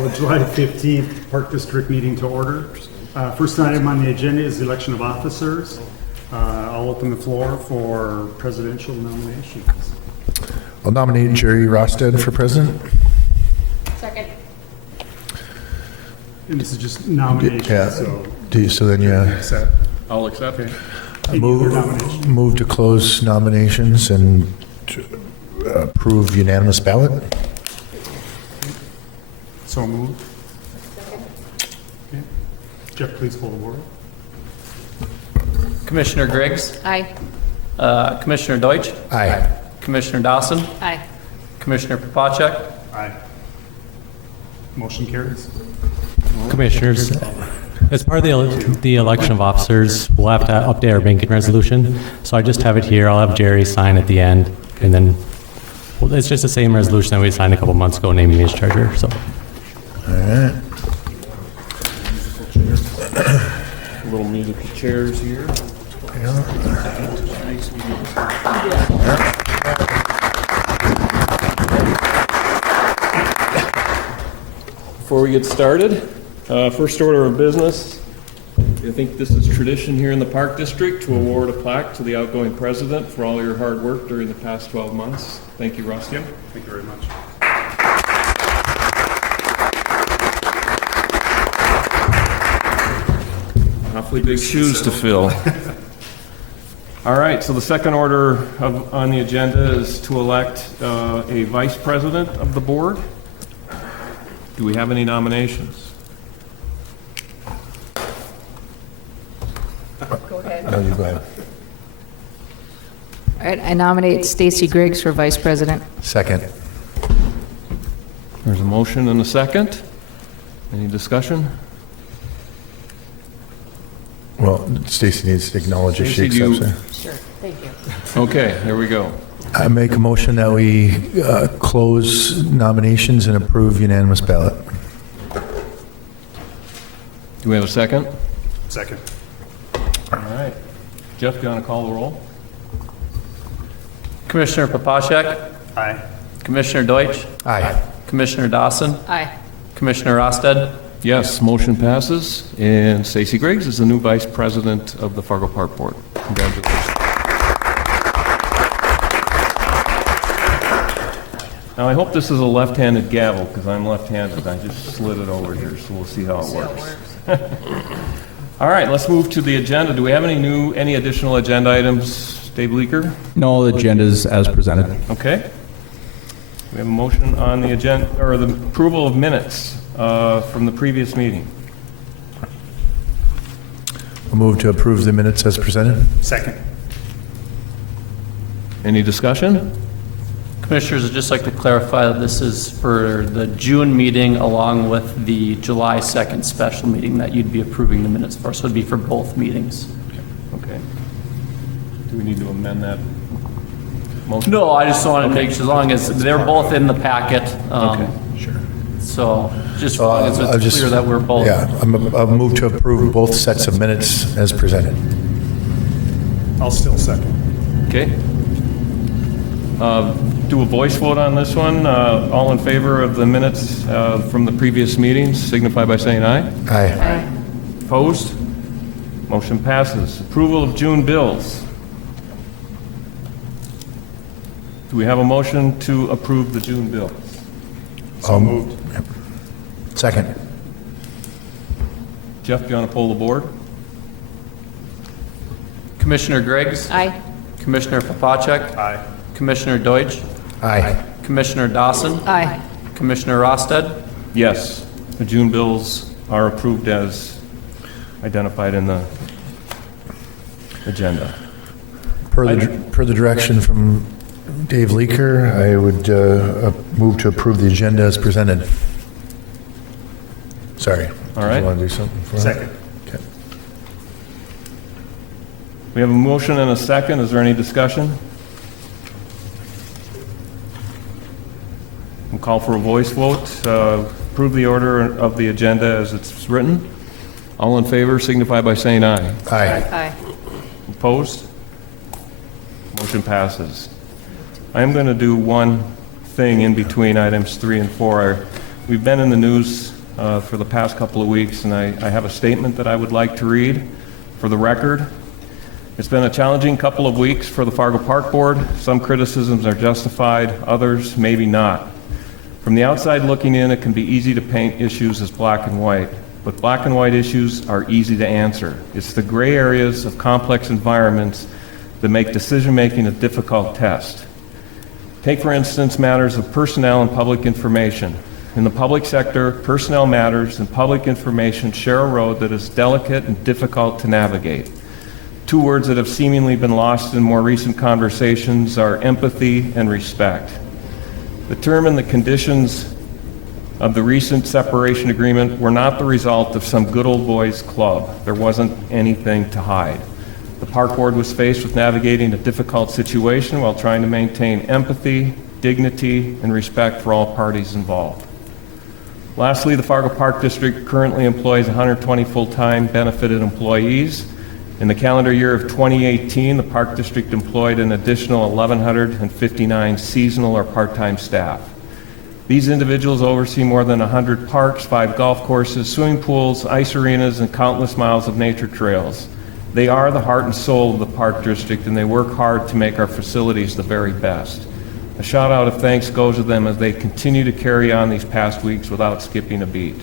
Call the July 15th Park District meeting to order. First item on the agenda is the election of officers. I'll open the floor for presidential nominations. I'll nominate Jerry Rosted for president. Second. And this is just nomination, Yeah. so So then, yeah, accept. I'll accept. Okay. Any other nominations? move to close nominations and to approve unanimous ballot. So moved. Okay. Jeff, please pull the board. Commissioner Griggs, Aye. Commissioner Deutsch, Aye. Commissioner Dawson, Aye. Commissioner Popacek, Aye. Motion carries. Commissioners, as part of the election of officers, we'll have to update our banking resolution. So I just have it here. I'll have Jerry sign at the end, and then it's just the same resolution that we signed a couple months ago, naming me as treasurer. So All right. Little musical chairs here. Before we get started, first order of business, I think this is tradition here in the Park District to award a plaque to the outgoing president for all your hard work during the past 12 months. Thank you, Rostio. Thank you very much. Awfully big shoes to fill. All right, so the second order on the agenda is to elect a vice president of the board. Do we have any nominations? Go ahead. No, you go ahead. All right, I nominate Stacy Griggs for vice president. Second. There's a motion and a second. Any discussion? Well, Stacy needs to acknowledge if she Stacy, do you- accepts it. Sure, thank you. Okay, there we go. I make a motion that we close nominations and approve unanimous ballot. Do we have a second? Second. All right. Jeff, do you want to call the roll? Commissioner Popacek, Aye. Commissioner Deutsch, Aye. Commissioner Dawson, Aye. Commissioner Rosted, Yes, motion passes. And Stacy Griggs is the new vice president of the Fargo Park Board. Congratulations. Now, I hope this is a left-handed gavel because I'm left-handed. I just slid it over here, so we'll see how it works. All right, let's move to the agenda. Do we have any additional agenda items, Dave Leaker? No, the agenda is as presented. Okay. We have a motion on the agenda, or the approval of minutes from the previous meeting. I'll move to approve the minutes as presented. Second. Any discussion? Commissioners, I'd just like to clarify that this is for the June meeting along with the July 2nd special meeting that you'd be approving the minutes for. So it'd be for both meetings. Okay. Do we need to amend that motion? No, I just wanted to make sure, as long as they're both in the packet. Okay. Sure. So just as long as it's clear that we're both. Yeah, I'll move to approve both sets of minutes as presented. I'll still second. Okay. Do a voice vote on this one. All in favor of the minutes from the previous meetings, signify by saying aye. Aye. Aye. Opposed? Motion passes. Approval of June bills. Do we have a motion to approve the June bills? So moved. Second. Jeff, do you want to poll the board? Commissioner Griggs, Aye. Commissioner Popacek, Aye. Commissioner Deutsch, Aye. Commissioner Dawson, Aye. Commissioner Rosted, Yes. The June bills are approved as identified in the agenda. Per the direction from Dave Leaker, I would move to approve the agenda as presented. Sorry. All right. Did you want to do something for that? Second. Okay. We have a motion and a second. Is there any discussion? We'll call for a voice vote. Approve the order of the agenda as it's written. All in favor signify by saying aye. Aye. Aye. Opposed? Motion passes. I am going to do one thing in between items 3 and 4. We've been in the news for the past couple of weeks, and I have a statement that I would like to read for the record. It's been a challenging couple of weeks for the Fargo Park Board. Some criticisms are justified, others maybe not. From the outside looking in, it can be easy to paint issues as black and white, but black and white issues are easy to answer. It's the gray areas of complex environments that make decision-making a difficult test. Take, for instance, matters of personnel and public information. In the public sector, personnel matters and public information share a road that is delicate and difficult to navigate. Two words that have seemingly been lost in more recent conversations are empathy and respect. The term and the conditions of the recent separation agreement were not the result of some good old boys club. There wasn't anything to hide. The Park Board was faced with navigating a difficult situation while trying to maintain empathy, dignity, and respect for all parties involved. Lastly, the Fargo Park District currently employs 120 full-time benefited employees. In the calendar year of 2018, the Park District employed an additional 1,159 seasonal or part-time staff. These individuals oversee more than 100 parks, 5 golf courses, swimming pools, ice arenas, and countless miles of nature trails. They are the heart and soul of the Park District, and they work hard to make our facilities the very best. A shout out of thanks goes to them as they continue to carry on these past weeks without skipping a beat.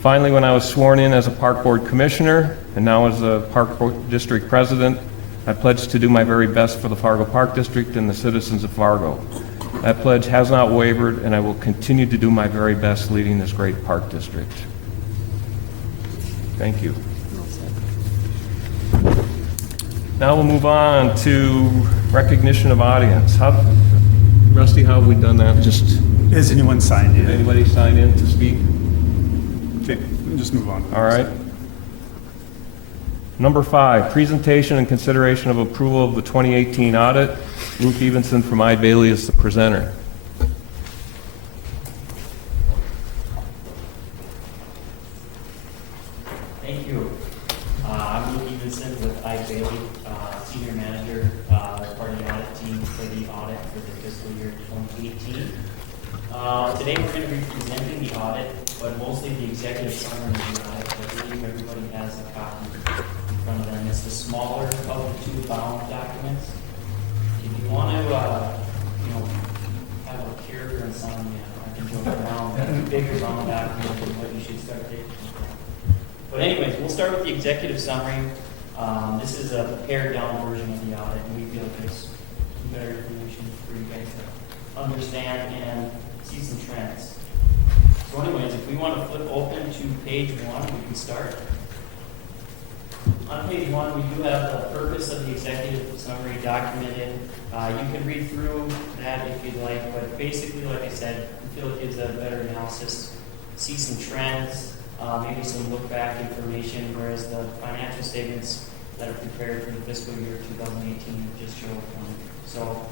Finally, when I was sworn in as a Park Board Commissioner and now as a Park Board District President, I pledged to do my very best for the Fargo Park District and the citizens of Fargo. That pledge has not wavered, and I will continue to do my very best leading this great Park District. Thank you. Now we'll move on to recognition of audience. Rusty, how have we done that? Has anyone signed in? Anybody signed in to speak? Okay, we'll just move on. All right. Number 5, presentation and consideration of approval of the 2018 audit. Luke Evenson from I. Bailey is the presenter. Thank you. I'm Luke Evenson with I. Bailey, Senior Manager, part of the audit team for the audit for the fiscal year 2018. Today we're going to be presenting the audit, but mostly the executive summary of the audit. I believe everybody has a copy in front of them. It's the smaller of the 2 bound documents. If you want to, have a character insomnia, I can joke around. The bigger bound document is what you should start taking. But anyways, we'll start with the executive summary. This is a pared down version of the audit, and we feel there's better information for you guys to understand and see some trends. So anyways, if we want to flip open to page 1, we can start. On page 1, we do have the purpose of the executive summary documented. You can read through that if you'd like, but basically, like I said, we feel it gives a better analysis, see some trends, maybe some look-back information, whereas the financial statements that are prepared for the fiscal year 2018 just show one. So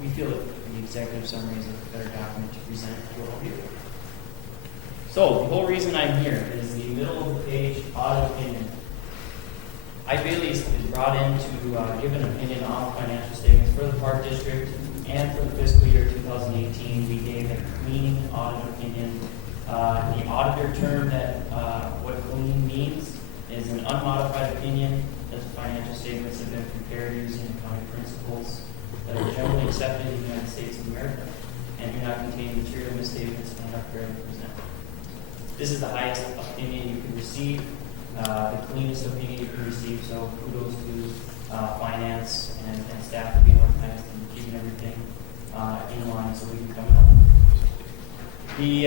we feel that the executive summary is a better document to present to all of you. So the whole reason I'm here is the middle of the page, audit opinion. I. Bailey is brought in to give an opinion on financial statements for the Park District and for the fiscal year 2018. We gave a clean audit opinion. The auditor term that what clean means is an unmodified opinion that the financial statements have been prepared using accounting principles that are generally accepted in the United States of America and do not contain material misstatements and are fairly presented. This is the highest opinion you can receive, the cleanest opinion you can receive, so kudos to finance and staff for being organized and keeping everything in line so we can come up. The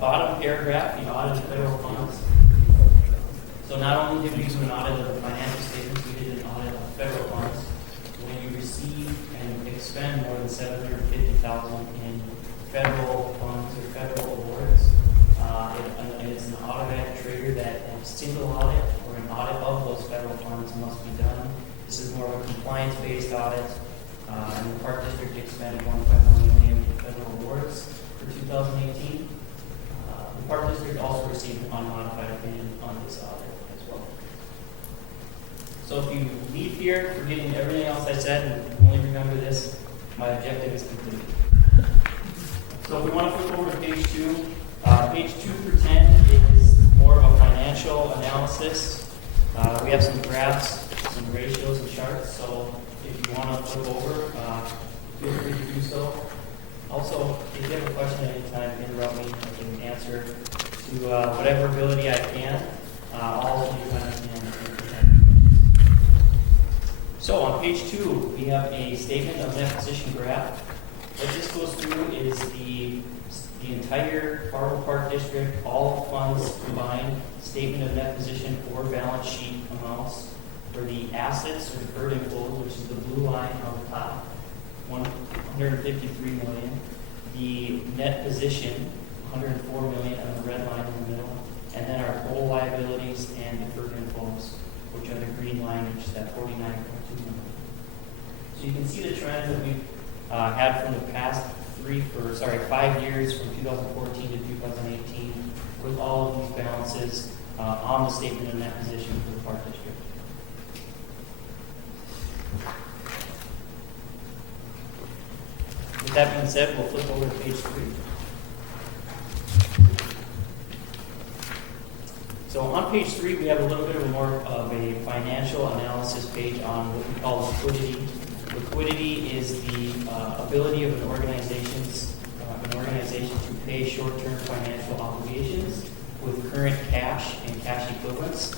bottom paragraph, the audit of federal funds. So not only did we do an audit of the financial statements, we did an audit of federal funds. When you receive and expend more than $750,000 in federal funds or federal awards, it's an automatic trigger that a single audit or an audit of those federal funds must be done. This is more of a compliance-based audit. And the Park District expended $1.1 million in federal awards for 2018. The Park District also received an unmodified opinion on this audit as well. So if you leave here forgetting everything else I said and only remember this, my objective is complete. So if we want to flip over to page 2, page 2 through 10 is more of a financial analysis. We have some graphs, some ratios and charts, so if you want to flip over, feel free to do so. Also, if you have a question at any time, interrupt me. I can answer to whatever ability I can. All of you can. So on page 2, we have a statement of net position graph. What this goes through is the entire Fargo Park District, all funds combined, statement of net position or balance sheet amounts for the assets or deferred inflows, which is the blue line on the top, 153 million. The net position, 104 million on the red line in the middle, and then our total liabilities and deferred inflows, which are the green line, which is at 49.2 million. So you can see the trends that we've had from the past 5 years, from 2014 to 2018, with all of these balances on the statement of net position for the Park District. With that being said, we'll flip over to page 3. So on page 3, we have a little bit more of a financial analysis page on what we call liquidity. Liquidity is the ability of an organization to pay short-term financial obligations with current cash and cash equivalents.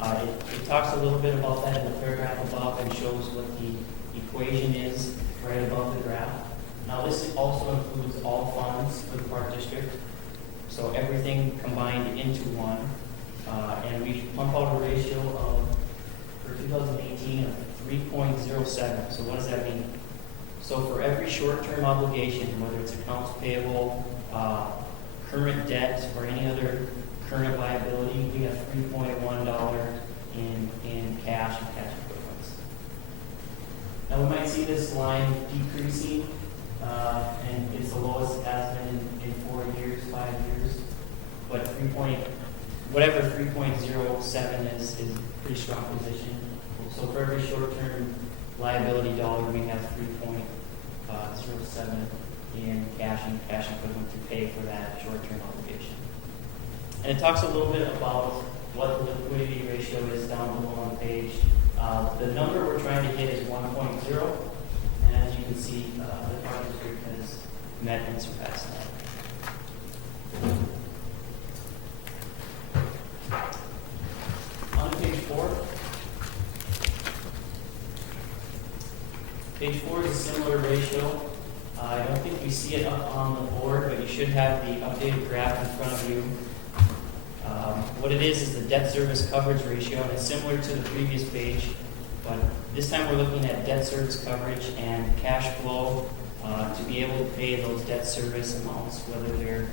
It talks a little bit about that in the paragraph above and shows what the equation is right above the graph. Now this also includes all funds for the Park District, so everything combined into one. And we pump out a ratio of, for 2018, of 3.07. So what does that mean? So for every short-term obligation, whether it's accounts payable, current debt, or any other current liability, we have $3.1 in cash and cash equivalents. Now we might see this line decreasing, and it's the lowest it has been in 4 years, 5 years. But whatever 3.07 is a pretty strong position. So for every short-term liability dollar, we have 3.07 in cash and cash equivalent to pay for that short-term obligation. And it talks a little bit about what the liquidity ratio is down below on the page. The number we're trying to hit is 1.0, and as you can see, the Park District has met and surpassed that. On to page 4. Page 4 is a similar ratio. I don't think we see it up on the board, but you should have the updated graph in front of you. What it is the debt service coverage ratio, and it's similar to the previous page, but this time we're looking at debt service coverage and cash flow to be able to pay those debt service amounts, whether they're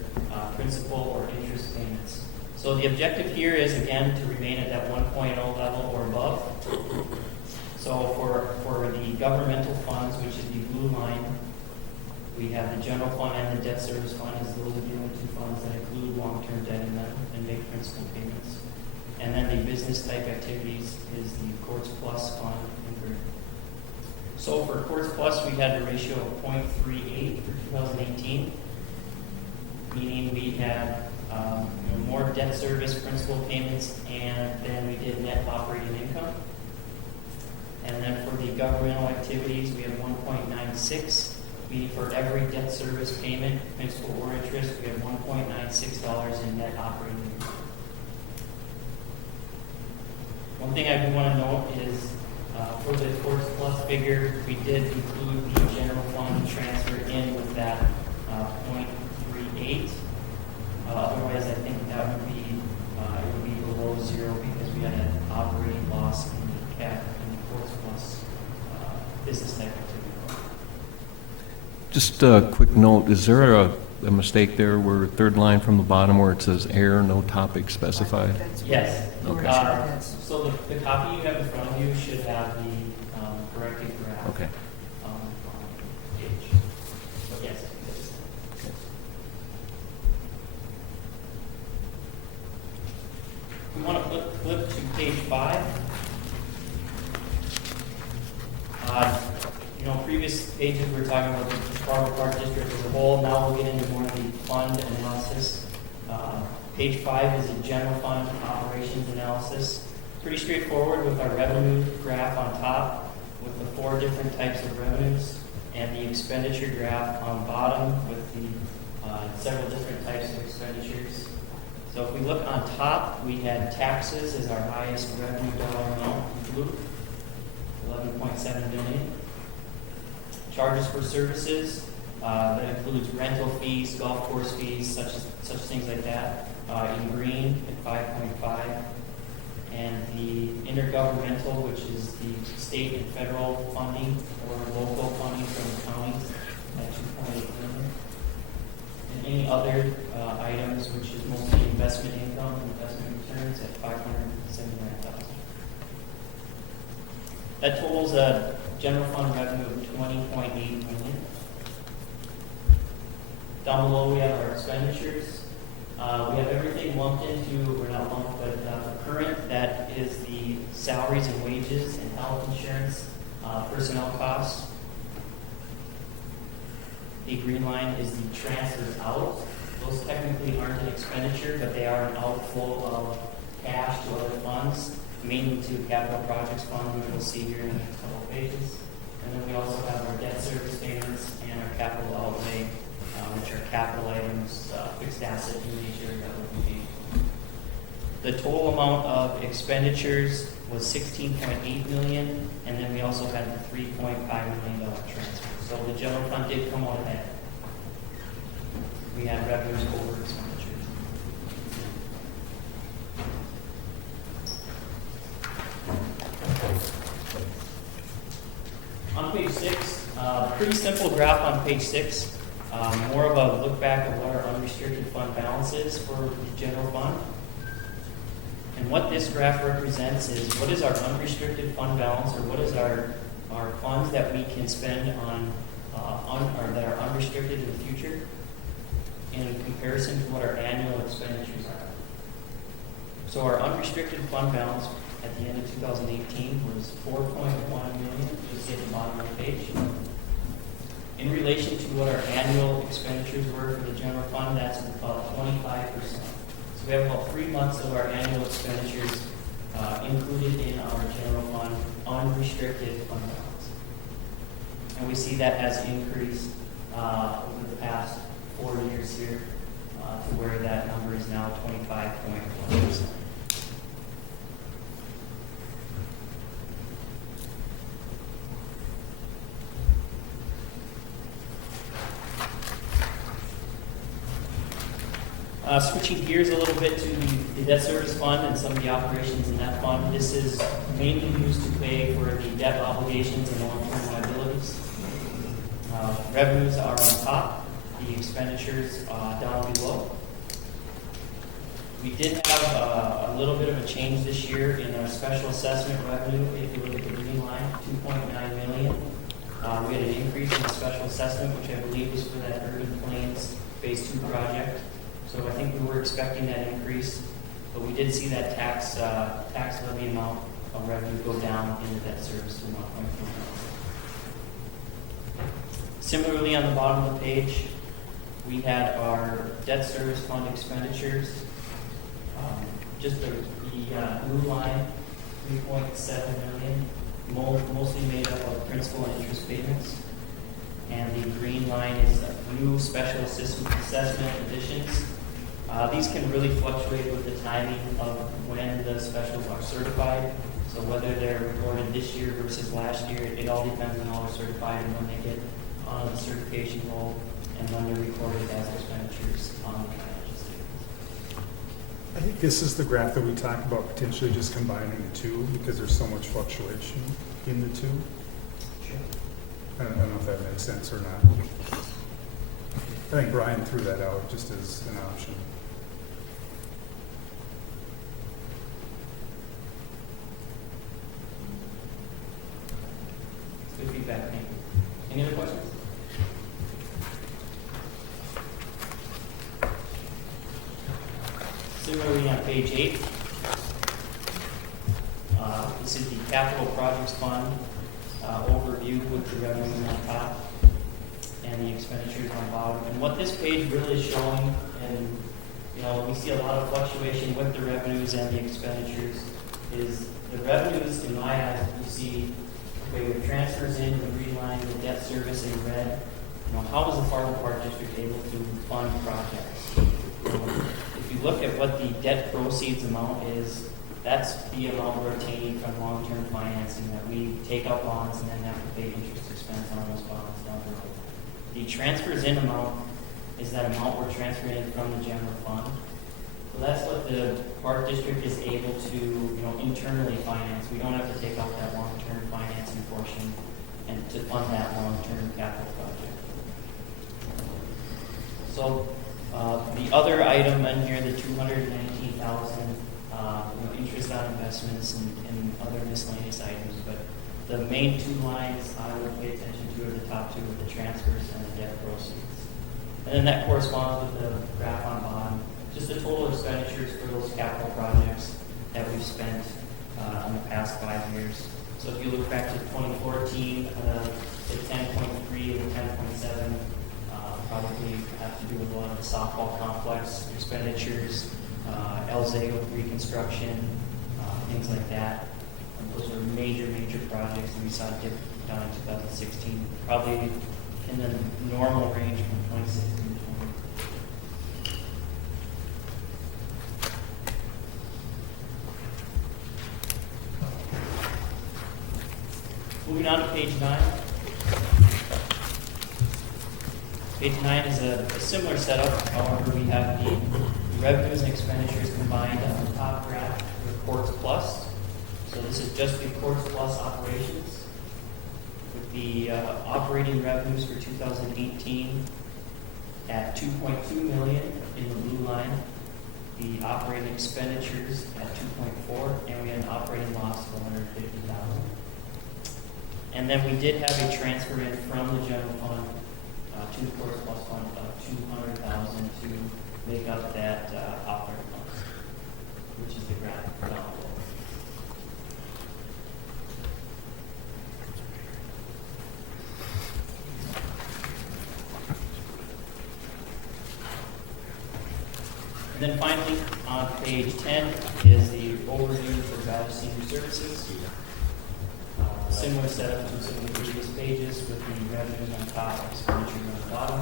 principal or interest payments. So the objective here is, again, to remain at that 1.0 level or above. So for the governmental funds, which is the blue line, we have the general fund and the debt service fund, as those are the only two funds that include long-term debt in them and make principal payments. And then the business type activities is the Courts Plus fund in green. So for Courts Plus, we had a ratio of 0.38 for 2018, meaning we had more debt service principal payments, and then we did net operating income. And then for the governmental activities, we have 1.96, meaning for every debt service payment, principal or interest, we have $1.96 in net operating income. One thing I do want to note is for the Courts Plus figure, we did include the general fund transfer in with that 0.38. Otherwise, I think that would be below zero because we had an operating loss in the cap in the Courts Plus business type activity. Just a quick note, is there a mistake there where third line from the bottom where it says air, no topic specified? Yes. Okay. So the copy you have in front of you should have the corrected graph Okay. on the page. But yes, it is. We want to flip to page 5. You know, previous pages we were talking about the Fargo Park District as a whole. Now we'll get into more of the fund analysis. Page 5 is a general fund operations analysis. Pretty straightforward with our revenue graph on top with the 4 different types of revenues and the expenditure graph on bottom with the several different types of expenditures. So if we look on top, we had taxes as our highest revenue dollar amount in blue, 11.7 million. Charges for services, that includes rental fees, golf course fees, such things like that, in green at 5.5. And the intergovernmental, which is the state and federal funding or local funding from the counties at 2.8 million. And any other items, which is mostly investment income and investment returns at 579,000. That totals a general fund revenue of 20.8 million. Down below we have our expenditures. We have everything lumped into, or not lumped, but current, that is the salaries and wages and health insurance, personnel costs. The green line is the transfers out. Those technically aren't an expenditure, but they are an outflow of cash to other funds, mainly to capital projects fund, which we'll see here in the next couple of pages. And then we also have our debt service payments and our capital outlay, which are capital items, fixed asset in nature that will be. The total amount of expenditures was 16.8 million, and then we also had the $3.5 million transfer. So the general fund did come out ahead. We had revenues over expenditures. On page 6, pretty simple graph on page 6. More of a look back at what our unrestricted fund balance is for the general fund. And what this graph represents is what is our unrestricted fund balance, or what is our funds that we can spend on or that are unrestricted in the future in comparison to what our annual expenditures are. So our unrestricted fund balance at the end of 2018 was 4.1 million, you see at the bottom of the page. In relation to what our annual expenditures were for the general fund, that's about 25%. So we have about 3 months of our annual expenditures included in our general fund unrestricted fund balance. And we see that has increased over the past 4 years here to where that number is now 25.1%. Switching gears a little bit to the debt service fund and some of the operations in that fund. This is mainly used to pay for the debt obligations and long-term liabilities. Revenues are on top, the expenditures down below. We did have a little bit of a change this year in our special assessment revenue. If you look at the green line, 2.9 million. We had an increase in the special assessment, which I believe was for that Urban Plains Phase 2 project. So I think we were expecting that increase, but we did see that tax levy amount of revenue go down in the debt service to 1.4 million. Similarly, on the bottom of the page, we had our debt service fund expenditures. Just the blue line, 3.7 million, mostly made up of principal and interest payments. And the green line is new special assessment additions. These can really fluctuate with the timing of when the specials are certified. So whether they're recorded this year versus last year, it all depends on how they're certified and when they get on the certification roll and when they're recorded as expenditures on the financial statements. I think this is the graph that we talked about potentially just combining the two because there's so much fluctuation in the two. Sure. I don't know if that makes sense or not. I think Brian threw that out just as an option. Good feedback, thank you. Any other questions? Similarly, on page 8, this is the capital projects fund. overview with the revenues on top and the expenditures on bottom. And what this page really is showing, and we see a lot of fluctuation with the revenues and the expenditures, is the revenues, in my eyes, you see, okay, with transfers in the green line, the debt service in red. How is the Fargo Park District able to fund projects? If you look at what the debt proceeds amount is, that's the amount we're obtaining from long-term financing, that we take out bonds and then have to pay interest expense on those bonds down the road. The transfers in amount is that amount we're transferring in from the general fund. So that's what the Park District is able to, internally finance. We don't have to take out that long-term financing portion and to fund that long-term capital project. So the other item in here, the $219,000, interest on investments and other miscellaneous items, but the main two lines I would pay attention to are the top two with the transfers and the debt proceeds. And then that corresponds with the graph on bottom, just the total expenditures for those capital projects that we've spent in the past 5 years. So if you look back to 2014, the 10.3 and the 10.7 probably have to do with a lot of the softball complex expenditures, El Zago reconstruction, things like that. And those are major projects that we saw dip down in 2016, probably in the normal range from 2016 to 2020. Moving on to page 9. Page 9 is a similar setup. However, we have the revenues and expenditures combined on the top graph with Courts Plus. So this is just the Courts Plus operations. With the operating revenues for 2018 at $2.2 million in the blue line, the operating expenditures at 2.4, and we had an operating loss of $150,000. And then we did have a transfer in from the general fund to the Courts Plus fund of $200,000 to make up that operating loss, which is the graph down below. And then finally, on page 10 is the overview for Valley Senior Services. Similar setup to some of the previous pages with the revenues on top, expenditures on the bottom.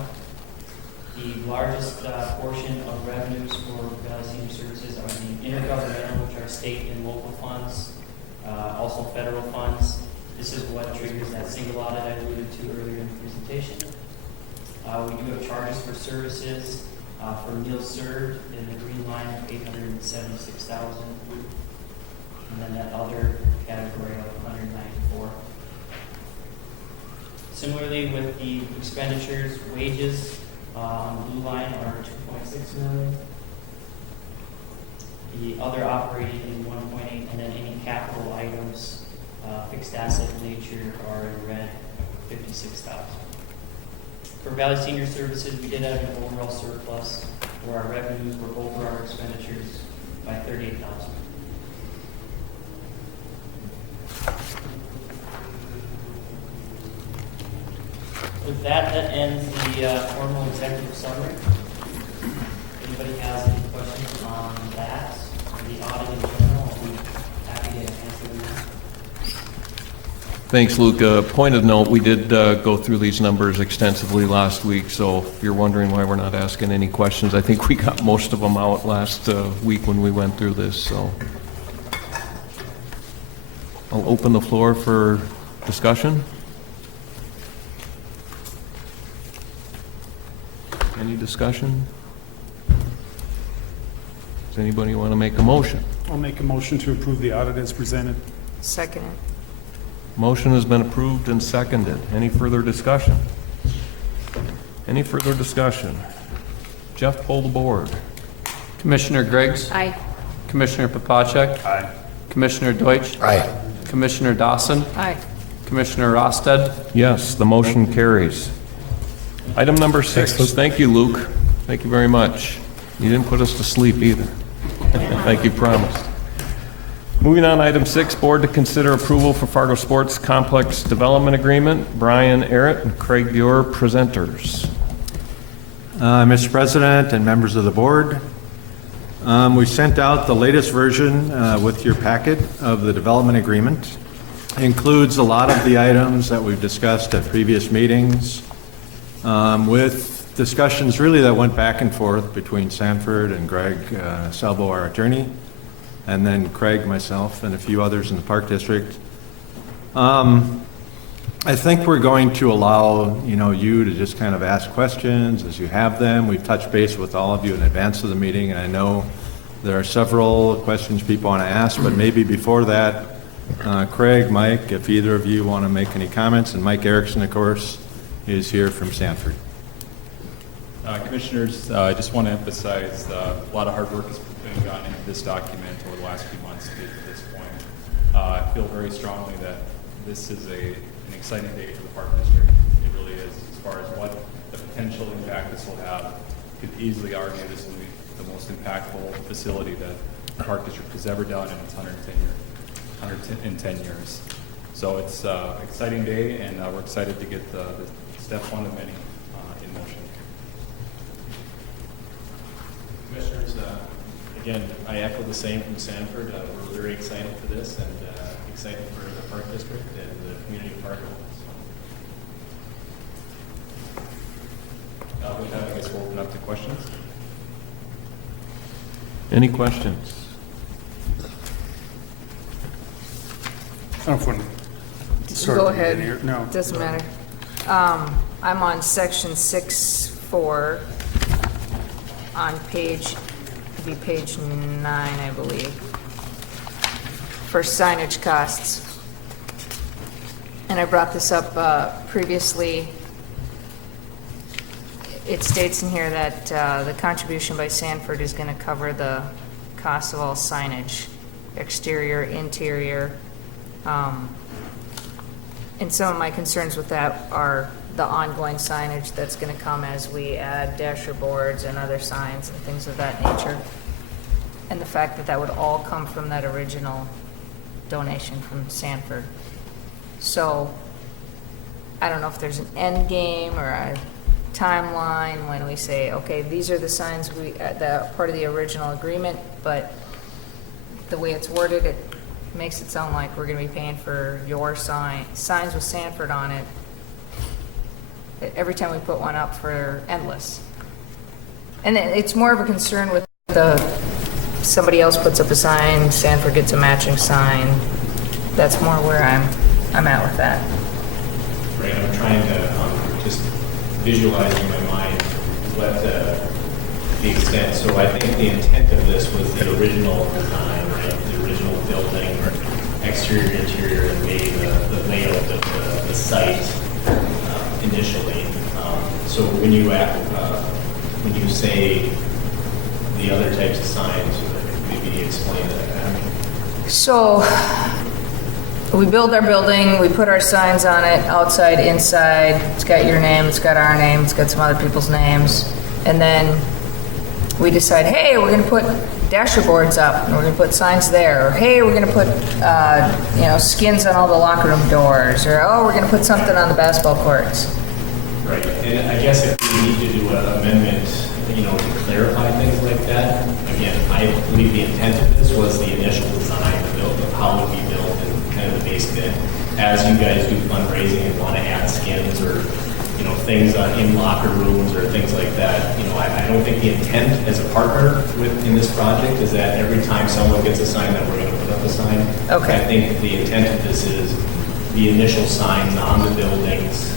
The largest portion of revenues for Valley Senior Services are the intergovernmental, which are state and local funds, also federal funds. This is what triggers that single audit I alluded to earlier in the presentation. We do have charges for services for meals served in the green line of $876,000, and then that other category of $194,000. Similarly, with the expenditures, wages on the blue line are $2.6 million. The other operating in 1.8, and then any capital items, fixed asset nature, are in red, $56,000. For Valley Senior Services, we did have an overall surplus where our revenues were over our expenditures by $38,000. With that, that ends the formal executive summary. If anybody has any questions on that, or the audit in general, I'll be happy to answer them. Thanks, Luke. Point of note, we did go through these numbers extensively last week, so if you're wondering why we're not asking any questions, I think we got most of them out last week when we went through this. So I'll open the floor for discussion. Any discussion? Does anybody want to make a motion? I'll make a motion to approve the audit as presented. Second. Motion has been approved and seconded. Any further discussion? Any further discussion? Jeff, poll the board. Commissioner Griggs? Aye. Commissioner Popacek? Aye. Commissioner Deutsch? Aye. Commissioner Dawson? Aye. Commissioner Rosted? Yes, the motion carries. Item number 6. Thank you, Luke. Thank you very much. You didn't put us to sleep either. Thank you, promised. Moving on, item 6, board to consider approval for Fargo Sports Complex Development Agreement. Brian Arrett and Craig Buer, presenters. Mr. President and members of the board, we sent out the latest version with your packet of the development agreement. It includes a lot of the items that we've discussed at previous meetings, with discussions really that went back and forth between Sanford and Greg Salvo, our attorney, and then Craig, myself, and a few others in the Park District. I think we're going to allow, you to just kind of ask questions as you have them. We've touched base with all of you in advance of the meeting, and I know there are several questions people want to ask, but maybe before that, Craig, Mike, if either of you want to make any comments, and Mike Erickson, of course, is here from Sanford. Commissioners, I just want to emphasize a lot of hard work has been gone into this document over the last few months to get to this point. I feel very strongly that this is an exciting day for the Park District. It really is, as far as what the potential impact this will have. You could easily argue this will be the most impactful facility that the Park District has ever done in its 110 years. So it's an exciting day, and we're excited to get the step one of many in motion. Commissioners, again, I echo the same from Sanford. We're very excited for this and excited for the Park District and the community of Fargo. With that, I guess we'll open up to questions. Any questions? I don't know if one. Go ahead. No. Doesn't matter. I'm on section 6.4 on page 9, I believe, for signage costs. And I brought this up previously. It states in here that the contribution by Sanford is going to cover the cost of all signage, exterior, interior. And some of my concerns with that are the ongoing signage that's going to come as we add dasher boards and other signs and things of that nature. And the fact that that would all come from that original donation from Sanford. So I don't know if there's an end game or a timeline when we say, okay, these are the signs that are part of the original agreement, but the way it's worded, it makes it sound like we're going to be paying for your signs with Sanford on it every time we put one up for endless. And it's more of a concern with somebody else puts up a sign, Sanford gets a matching sign. That's more where I'm at with that. Right, I'm trying to just visualize in my mind what the extent. So I think the intent of this was the original design, right? The original building, exterior, interior, and maybe the layout of the site initially. So when you say the other types of signs, maybe explain that. So we build our building, we put our signs on it, outside, inside. It's got your name, it's got our name, it's got some other people's names. And then we decide, hey, we're going to put dasher boards up, and we're going to put signs there. Or, hey, we're going to put, skins on all the locker room doors. Or, oh, we're going to put something on the basketball courts. Right, and I guess if we need to do an amendment, to clarify things like that, again, I believe the intent of this was the initial design, the build of how it would be built and kind of the base bit. As you guys do fundraising and want to add skins or, things in locker rooms or things like that, I don't think the intent as a partner in this project is that every time someone gets a sign that we're going to put up a sign. Okay. I think the intent of this is the initial signs on the buildings,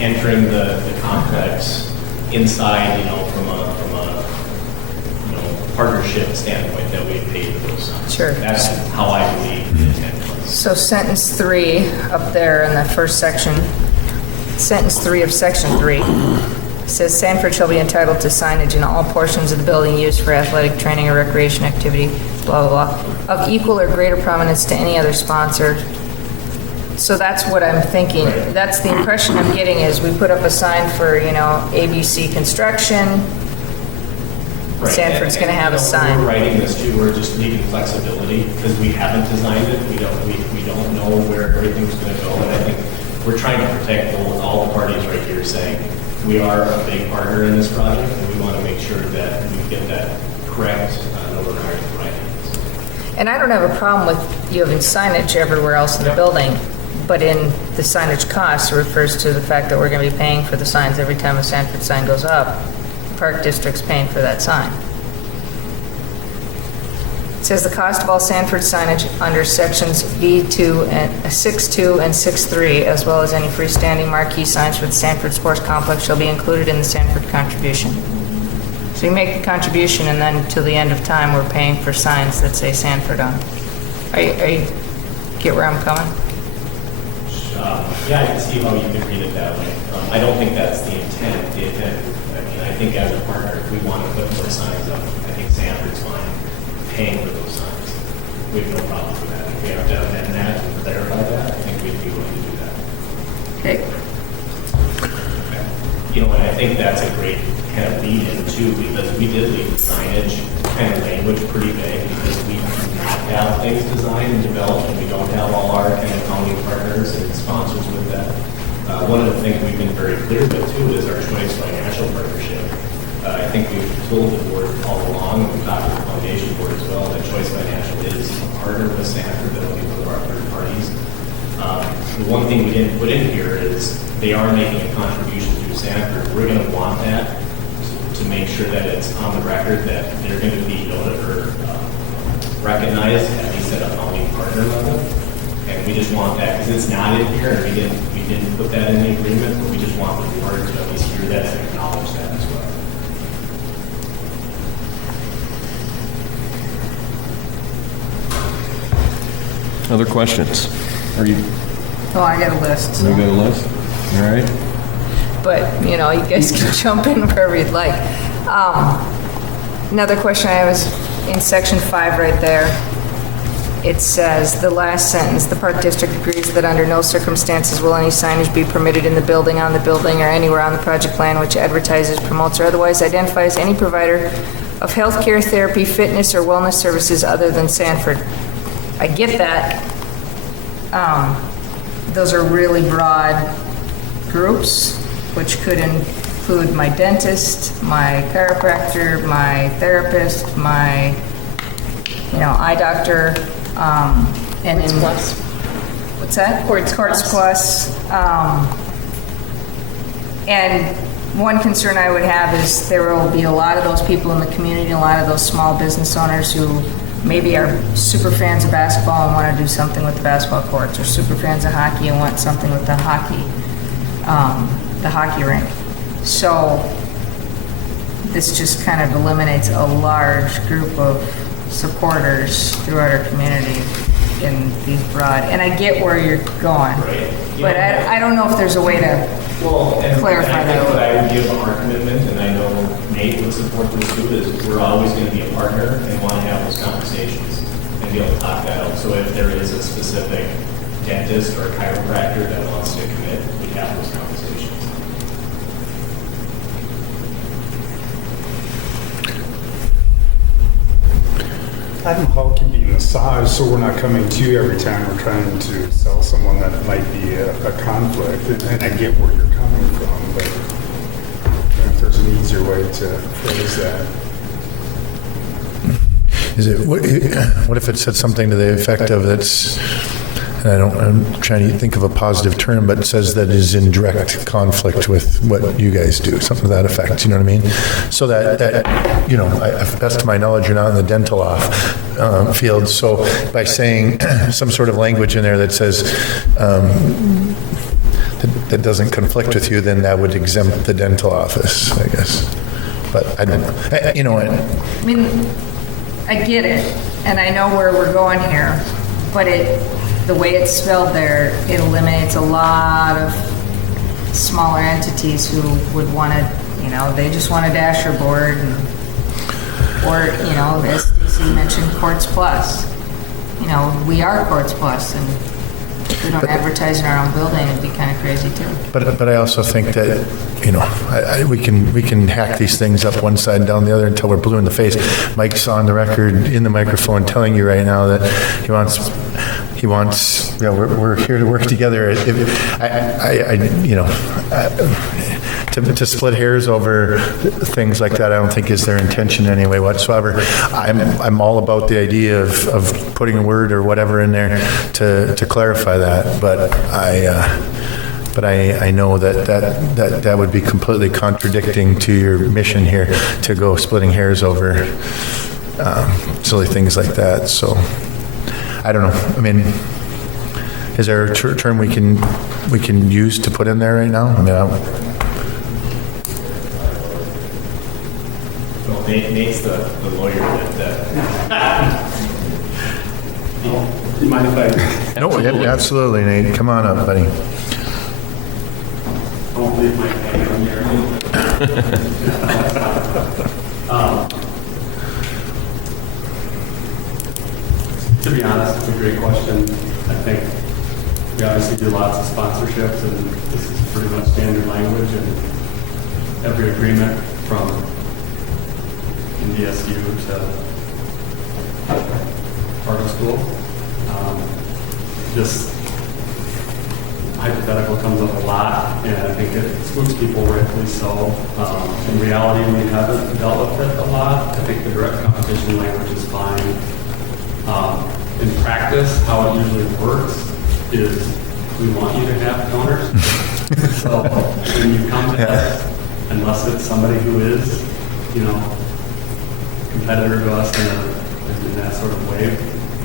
entering the complex inside, from a partnership standpoint that we paid for those signs. Sure. That's how I believe the intent was. So sentence 3 up there in the first section, sentence 3 of section 3 says Sanford shall be entitled to signage in all portions of the building used for athletic training or recreation activity, blah, blah, blah, of equal or greater prominence to any other sponsor. So that's what I'm thinking. That's the impression I'm getting is we put up a sign for, ABC Construction, Right, Sanford's and- going to have a and, sign. We're writing this too, we're just leaving flexibility because we haven't designed it. We don't know where everything's going to go. And I think we're trying to protect all the parties right here saying we are a big partner in this project and we want to make sure that we get that correct, no we're hiring the right hands. And I don't have a problem with you having signage everywhere else in the building, but in the signage cost, it refers to the fact that we're going to be paying for the signs every time a Sanford sign goes up. The Park District's paying for that sign. It says the cost of all Sanford signage under sections V2 and 6.2 and 6.3, as well as any freestanding marquee signs for the Sanford Sports Complex shall be included in the Sanford contribution. So you make the contribution, and then till the end of time, we're paying for signs that say Sanford on. Are you get where I'm coming? Yeah, I can see how you could read it that way. I don't think that's the intent. The intent, I mean, I think as a partner, if we want to put more signs up, I think Sanford's fine paying for those signs. We have no problem with that. If we have to amend that and clarify that, I think we'd be willing to do that. Okay. You know, and I think that's a great kind of lead in too, because we did leave the signage kind of language pretty vague because we do not have things designed and developed, and we don't have all our kind of founding partners and sponsors with that. One of the things we've been very clear with too is our Choice Financial Partnership. I think we've told the board all along, and we've talked to the foundation board as well, that Choice Financial is a partner with Sanford. That'll be one of our third parties. The one thing we didn't put in here is they are making a contribution to Sanford. We're going to want that to make sure that it's on the record that they're going to be noted or recognized at least at a founding partner level. And we just want that because it's not in here, and we didn't put that in the agreement, but we just want the board to at least hear that and acknowledge that as well. Other questions? Are you, Oh, I got a list. you got a list? All right. But, you know, you guys can jump in wherever you'd like. Another question I have is in section 5 right there. It says, the last sentence, the Park District agrees that under no circumstances will any signage be permitted in the building, on the building, or anywhere on the project plan which advertises, promotes, or otherwise identifies any provider of healthcare, therapy, fitness, or wellness services other than Sanford. I get that. Those are really broad groups, which could include my dentist, my chiropractor, my therapist, my, eye doctor, and Quartz Plus. What's that? Quartz Plus. And one concern I would have is there will be a lot of those people in the community, a lot of those small business owners who maybe are super fans of basketball and want to do something with the basketball courts, or super fans of hockey and want something with the hockey rink. So this just kind of eliminates a large group of supporters throughout our community in these broad, and I get where you're going, Right. but I don't know if there's a way to clarify I think that. what I would give our commitment, and I know Nate would support this too, is we're always going to be a partner and want to have those conversations and be able to talk that out. So if there is a specific dentist or a chiropractor that wants to commit, we have those conversations. I don't know how it can be massaged, so we're not coming to you every time we're trying to sell someone that might be a conflict. And I get where you're coming from, but if there's an easier way to phrase that. What if it said something to the effect of that's, and I'm trying to think of a positive term, but it says that is in direct conflict with what you guys do, something to that effect, you know what I mean? So that best to my knowledge, you're not in the dental field, so by saying some sort of language in there that says, that doesn't conflict with you, then that would exempt the dental office, I guess. But I don't know. I mean, I get it, and I know where we're going here, but the way it's spelled there, it eliminates a lot of smaller entities who would want to, they just want a dasher board, or, as Stacey mentioned, Quartz Plus. We are Quartz Plus, and If we don't advertise in our own building, it'd be kind of crazy too. But I also think that, you know, we can hack these things up one side and down the other until we're blue in the face. Mike's on the record in the microphone telling you right now that he wants, you know, we're here to work together. To split hairs over things like that, I don't think is their intention anyway whatsoever. I'm all about the idea of putting a word or whatever in there to clarify that, but I know that would be completely contradicting to your mission here to go splitting hairs over silly things like that. So I don't know. I mean, is there a term we can use to put in there right now? I mean, Well, Nate's the lawyer that do you mind if I? no, absolutely, Nate. Come on up, buddy. I won't leave my hand on here. To be honest, it's a great question. I think we obviously do lots of sponsorships, and this is pretty much standard language, and every agreement from NDSU to Fargo School. This hypothetical comes up a lot, and I think it spooks people, rightfully so. In reality, we haven't dealt with it a lot. I think the direct competition language is fine. In practice, how it usually works is we want you to have donors. So when you come to us, unless it's somebody who is, you know, competitor to us in that sort of way,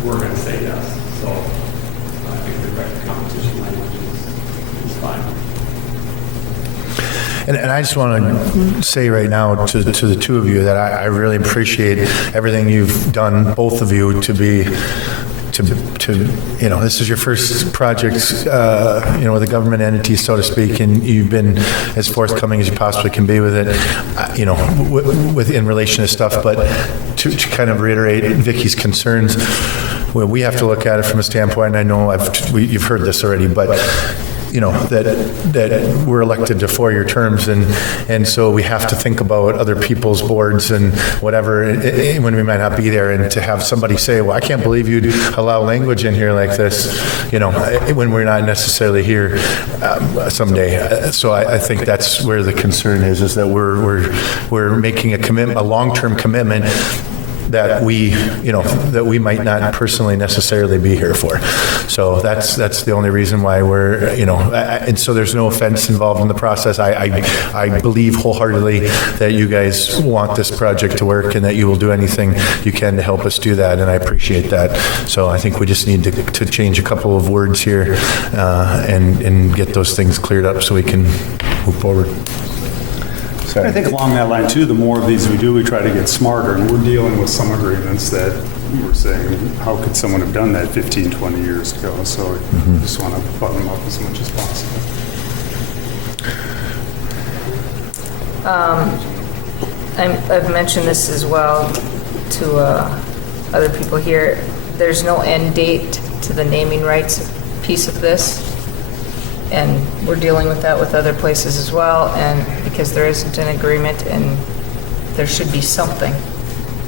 we're going to say yes. So I think the direct competition language is fine. And I just want to say right now to the two of you that I really appreciate everything you've done, both of you, to you know, this is your first project, you know, with a government entity, so to speak, and you've been as forthcoming as you possibly can be with it, you know, in relation to stuff. But to kind of reiterate Vicky's concerns, well, we have to look at it from a standpoint, and I know you've heard this already, but you know, that we're elected to 4-year terms, and so we have to think about other people's boards and whatever when we might not be there, and to have somebody say, well, I can't believe you'd allow language in here like this, you know, when we're not necessarily here someday. So I think that's where the concern is that we're making a commitment, a long-term commitment that we might not personally necessarily be here for. So that's the only reason why we're, you know, and so there's no offense involved in the process. I believe wholeheartedly that you guys want this project to work and that you will do anything you can to help us do that, and I appreciate that. So I think we just need to change a couple of words here and get those things cleared up so we can move forward. I think along that line too, the more of these we do, we try to get smarter, and we're dealing with some agreements that we're saying, how could someone have done that 15, 20 years ago? So I just want to button them up as much as possible. I've mentioned this as well to other people here. There's no end date to the naming rights piece of this, and we're dealing with that with other places as well, and because there isn't an agreement, and there should be something.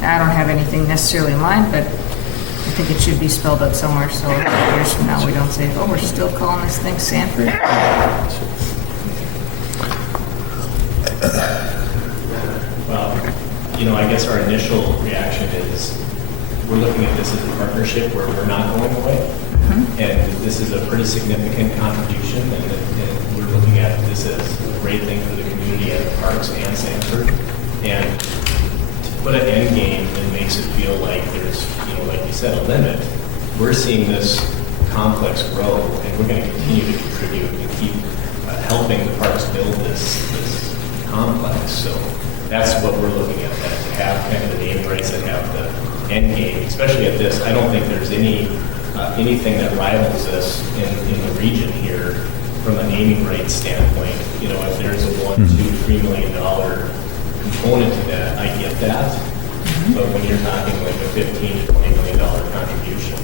I don't have anything necessarily in mind, but I think it should be spelled out somewhere, so years from now we don't say, oh, we're still calling this thing Sanford. Well, you know, I guess our initial reaction is we're looking at this as a partnership where we're not going away. And this is a pretty significant contribution, and we're looking at this as a great thing for the community at Parks and Sanford. And to put an end game that makes it feel like there's, you know, like you said, a limit. We're seeing this complex grow, and we're going to continue to contribute and keep helping the parks build this complex. So that's what we're looking at, that to have kind of the naming rights that have the end game, especially at this. I don't think there's anything that rivals us in the region here from a naming rights standpoint. You know, if there's a $1, $2, $3 million component to that, I get that. But when you're talking like a $15 to $20 million contribution,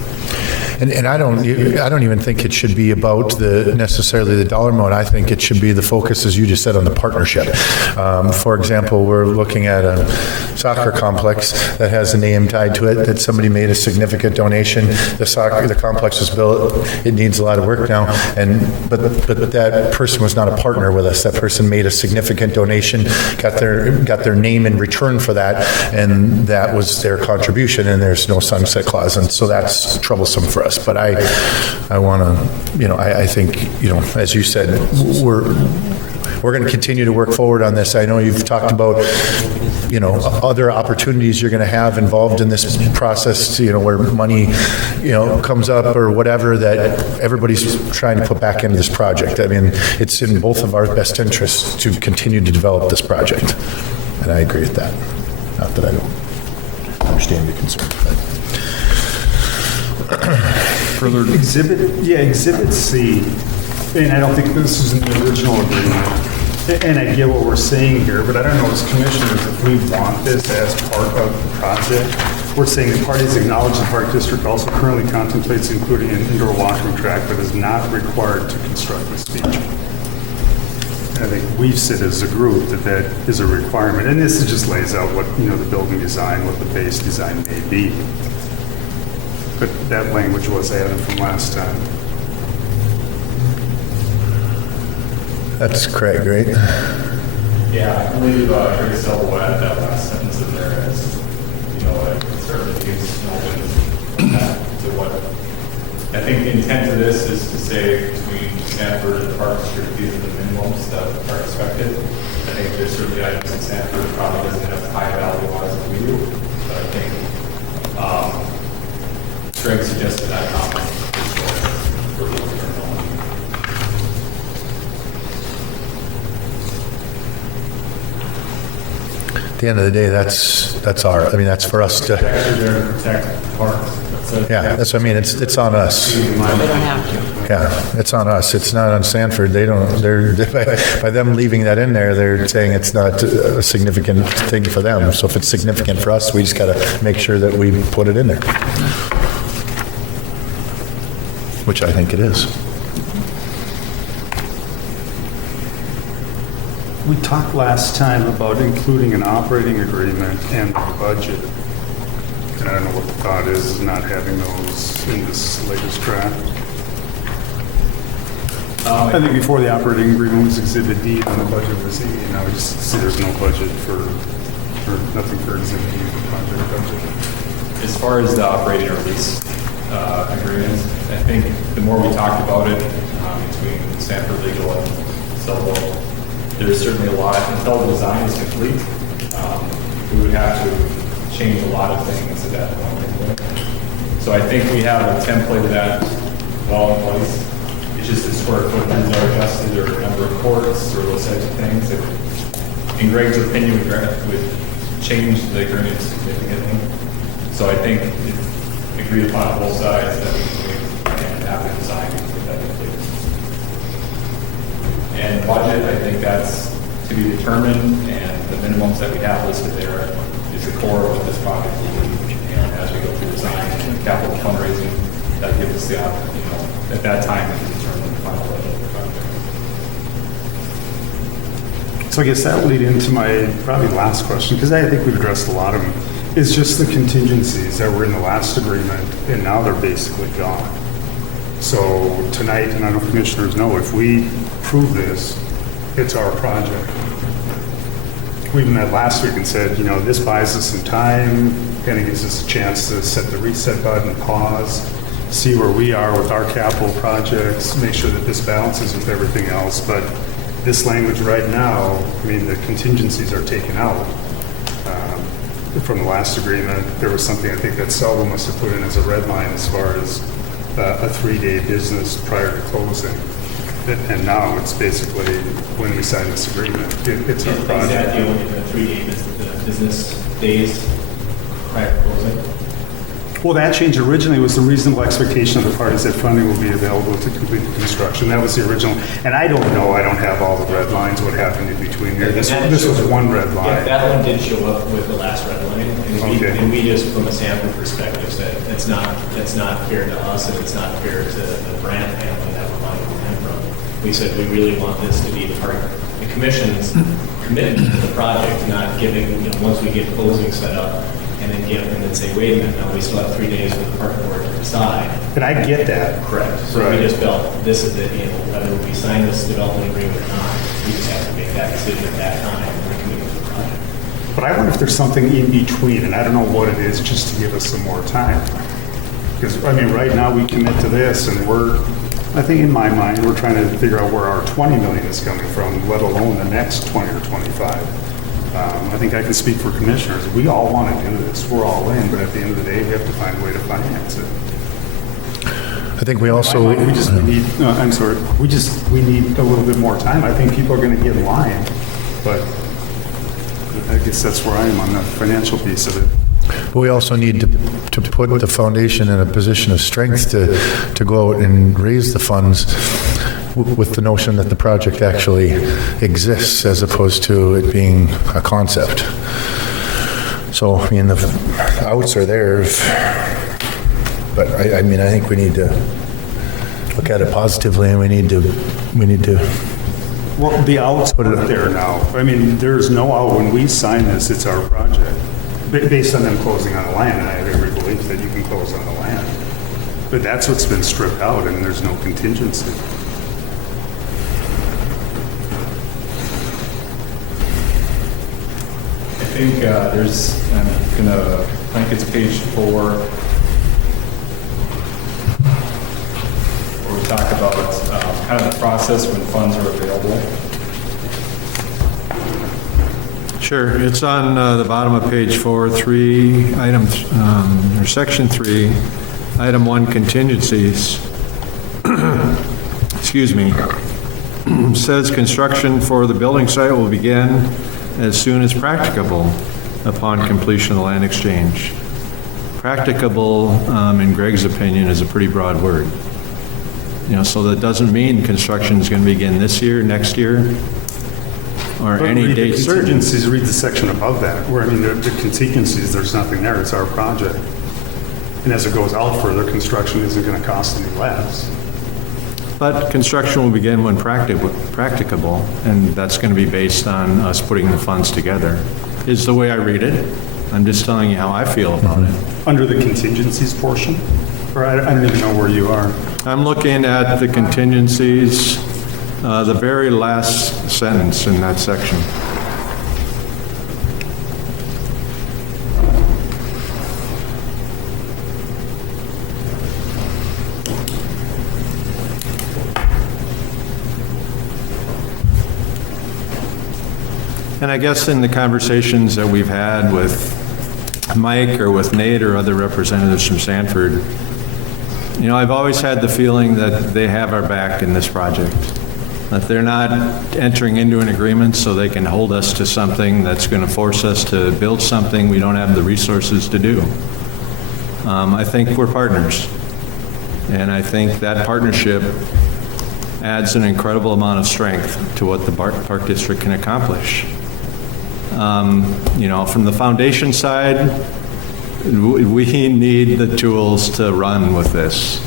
And I don't even think it should be about necessarily the dollar amount. I think it should be the focus, as you just said, on the partnership. For example, we're looking at a soccer complex that has a name tied to it, that somebody made a significant donation. The complex was built. It needs a lot of work now, but that person was not a partner with us. That person made a significant donation, got their name in return for that, and that was their contribution. And there's no sunset clause, and so that's troublesome for us. But I want to, I think, as you said, we're going to continue to work forward on this. I know you've talked about, other opportunities you're going to have involved in this process, where money, comes up or whatever that everybody's trying to put back into this project. I mean, it's in both of our best interests to continue to develop this project. And I agree with that. Not that I don't understand the concern, but. Further Exhibit C, and I don't think this is in the original agreement, and I get what we're saying here, but I don't know as commissioners if we want this as part of the project. We're saying the parties acknowledge the Park District also currently contemplates including an indoor walking track, but is not required to construct this feature. And I think we've said as a group that is a requirement, and this just lays out what, the building design, what the base design may be. But that language was added from last time. That's correct, right? Yeah, I believe Greg Silva added that last sentence in there as, sort of gives an to what. I think the intent of this is to say between Sanford and the Park District, these are the minimums that are expected. I think there's certainly items in Sanford that probably doesn't have high value as we do, but I think Greg suggested that comment for the At the end of the day, that's for us to. Protect parks. Yeah, that's what I mean. It's on us. They don't have to. Yeah, it's on us. It's not on Sanford. They're by them leaving that in there, they're saying it's not a significant thing for them. So if it's significant for us, we just got to make sure that we put it in there. Which I think it is. We talked last time about including an operating agreement and the budget. And I don't know what the thought is not having those in this latest draft. I think before the operating agreement was Exhibit D, and the budget was E. Now we just see there's no budget for nothing for Exhibit D, the project budget. As far as the operating or lease agreements, I think the more we talked about it between Sanford Legal and Silvo, there's certainly a lot. Until the design is complete, we would have to change a lot of things at that point. So I think we have a template of that well in place. It's just the square footages are adjusted or number of courts or those types of things. In Greg's opinion, would change the agreement significantly. So I think it's agreed upon both sides that we can have the design with that complete. And budget, I think that's to be determined, and the minimums that we have listed there is the core of what this project will be. And as we go through design and capital fundraising, that gives us the option, at that time, we can determine the final budget of the project. So I guess that will lead into my probably last question, because I think we've addressed a lot of them, is just the contingencies that were in the last agreement, and now they're basically gone. So tonight, and I don't know if commissioners know, if we approve this, it's our project. We met last week and said, this buys us some time, kind of gives us a chance to set the reset button, pause, see where we are with our capital projects, make sure that this balances with everything else. But this language right now, the contingencies are taken out. From the last agreement, there was something I think that Selva must have put in as a red line as far as a 3-day business prior to closing. And now it's basically when we sign this agreement, it's our project. Is that the only 3-day business days prior to closing? Well, that change originally was the reasonable expectation of the parties that funding will be available to complete the construction. That was the original. And I don't know, I don't have all the red lines, what happened in between there. This was one red line. Yeah, that one did show up with the last red line. Okay. And we just, from a Sanford perspective, said that's not fair to us, and it's not fair to the Brand family that we're buying land from. We said we really want this to be the commission's commitment to the project, not giving, once we get closing set up, and then say, wait a minute, now we still have 3 days for the park board to decide. And I get that. Correct. So Right. we just felt this is it, whether we sign this development agreement or not, we just have to make that decision at that time and commit to the project. But I wonder if there's something in between, and I don't know what it is, just to give us some more time. Because, I mean, right now we commit to this, and I think in my mind, we're trying to figure out where our 20 million is coming from, let alone the next 20 or 25. I think I can speak for commissioners. We all want to do this. We're all in, but at the end of the day, we have to find a way to finance it. I think we also, We just need, I'm sorry, we need a little bit more time. I think people are going to get in line, but I guess that's where I am on the financial piece of it. we also need to put the foundation in a position of strength to go out and raise the funds with the notion that the project actually exists as opposed to it being a concept. So, I mean, the outs are there, but I mean, I think we need to look at it positively, and we need to Well, the outs are there now. I mean, there's no out. When we sign this, it's our project. Based on them closing on the land, and I have every belief that you can close on the land. But that's what's been stripped out, and there's no contingency. I think I think it's page 4, where we talk about kind of the process when funds are available. Sure, it's on the bottom of page 4, section 3, item 1, contingencies. Excuse me. Says construction for the building site will begin as soon as practicable upon completion of the land exchange. Practicable, in Greg's opinion, is a pretty broad word. So that doesn't mean construction is going to begin this year, next year, or But any read the date certain. contingencies, read the section above that, where, I mean, the contingencies, there's nothing there. It's our project. And as it goes out further, construction isn't going to cost any less. But construction will begin when practicable, and that's going to be based on us putting the funds together, is the way I read it. I'm just telling you how I feel about it. Under the contingencies portion? Or I don't even know where you are. I'm looking at the contingencies, the very last sentence in that section. And I guess in the conversations that we've had with Mike or with Nate or other representatives from Sanford, I've always had the feeling that they have our back in this project, that they're not entering into an agreement so they can hold us to something that's going to force us to build something we don't have the resources to do. I think we're partners, and I think that partnership adds an incredible amount of strength to what the Park District can accomplish. From the foundation side, we need the tools to run with this.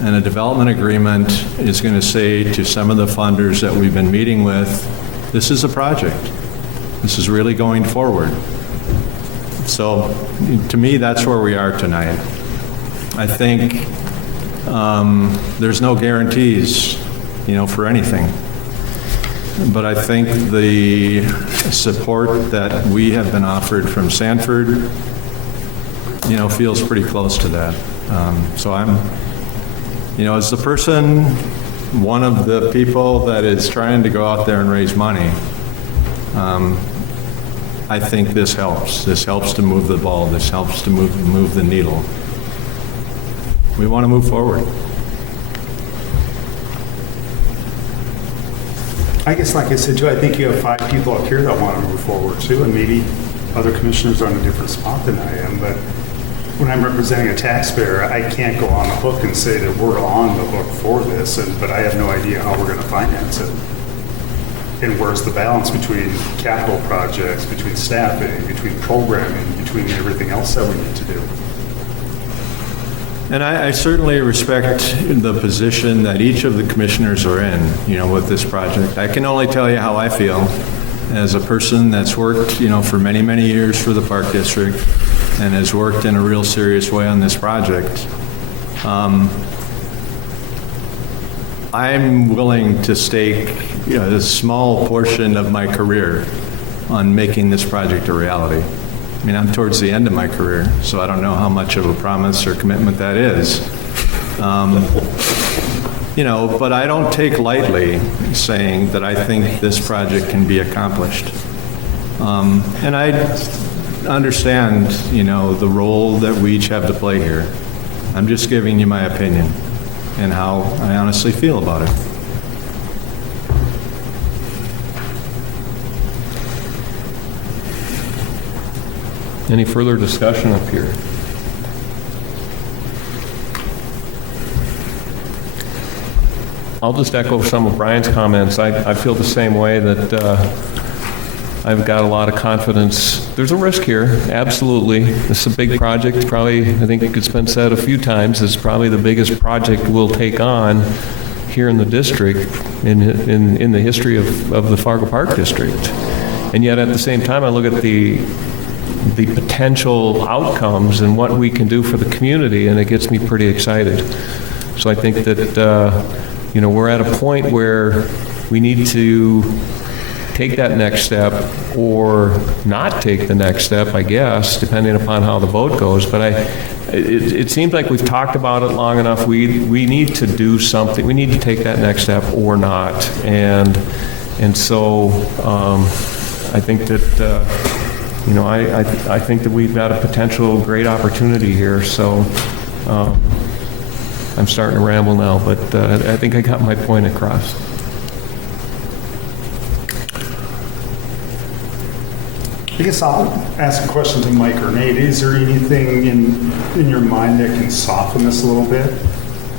And a development agreement is going to say to some of the funders that we've been meeting with, this is a project. This is really going forward. So to me, that's where we are tonight. I think there's no guarantees, for anything. But I think the support that we have been offered from Sanford, feels pretty close to that. So I'm, as the person, one of the people that is trying to go out there and raise money, I think this helps. This helps to move the ball. This helps to move the needle. We want to move forward. I guess, like I said, too, I think you have 5 people up here that want to move forward, too, and maybe other commissioners are in a different spot than I am, but when I'm representing a taxpayer, I can't go on the hook and say that we're on the hook for this, but I have no idea how we're going to finance it. And where's the balance between capital projects, between staffing, between programming, between everything else that we need to do. And I certainly respect the position that each of the commissioners are in, with this project. I can only tell you how I feel as a person that's worked, for many, many years for the Park District and has worked in a real serious way on this project. I'm willing to stake a small portion of my career on making this project a reality. I mean, I'm towards the end of my career, so I don't know how much of a promise or commitment that is. But I don't take lightly saying that I think this project can be accomplished. And I understand, the role that we each have to play here. I'm just giving you my opinion and how I honestly feel about it. Any further discussion up here? I'll just echo some of Brian's comments. I feel the same way, that I've got a lot of confidence. There's a risk here, absolutely. This is a big project. Probably, I think it's been said a few times, it's probably the biggest project we'll take on here in the district, in the history of the Fargo Park District. And yet at the same time, I look at the potential outcomes and what we can do for the community, and it gets me pretty excited. So I think that, we're at a point where we need to take that next step or not take the next step, I guess, depending upon how the vote goes. But it seems like we've talked about it long enough. We need to do something. We need to take that next step or not. And so I think that, I think that we've got a potential great opportunity here. So I'm starting to ramble now, but I think I got my point across. I guess I'll ask a question to Mike or Nate. Is there anything in your mind that can soften this a little bit?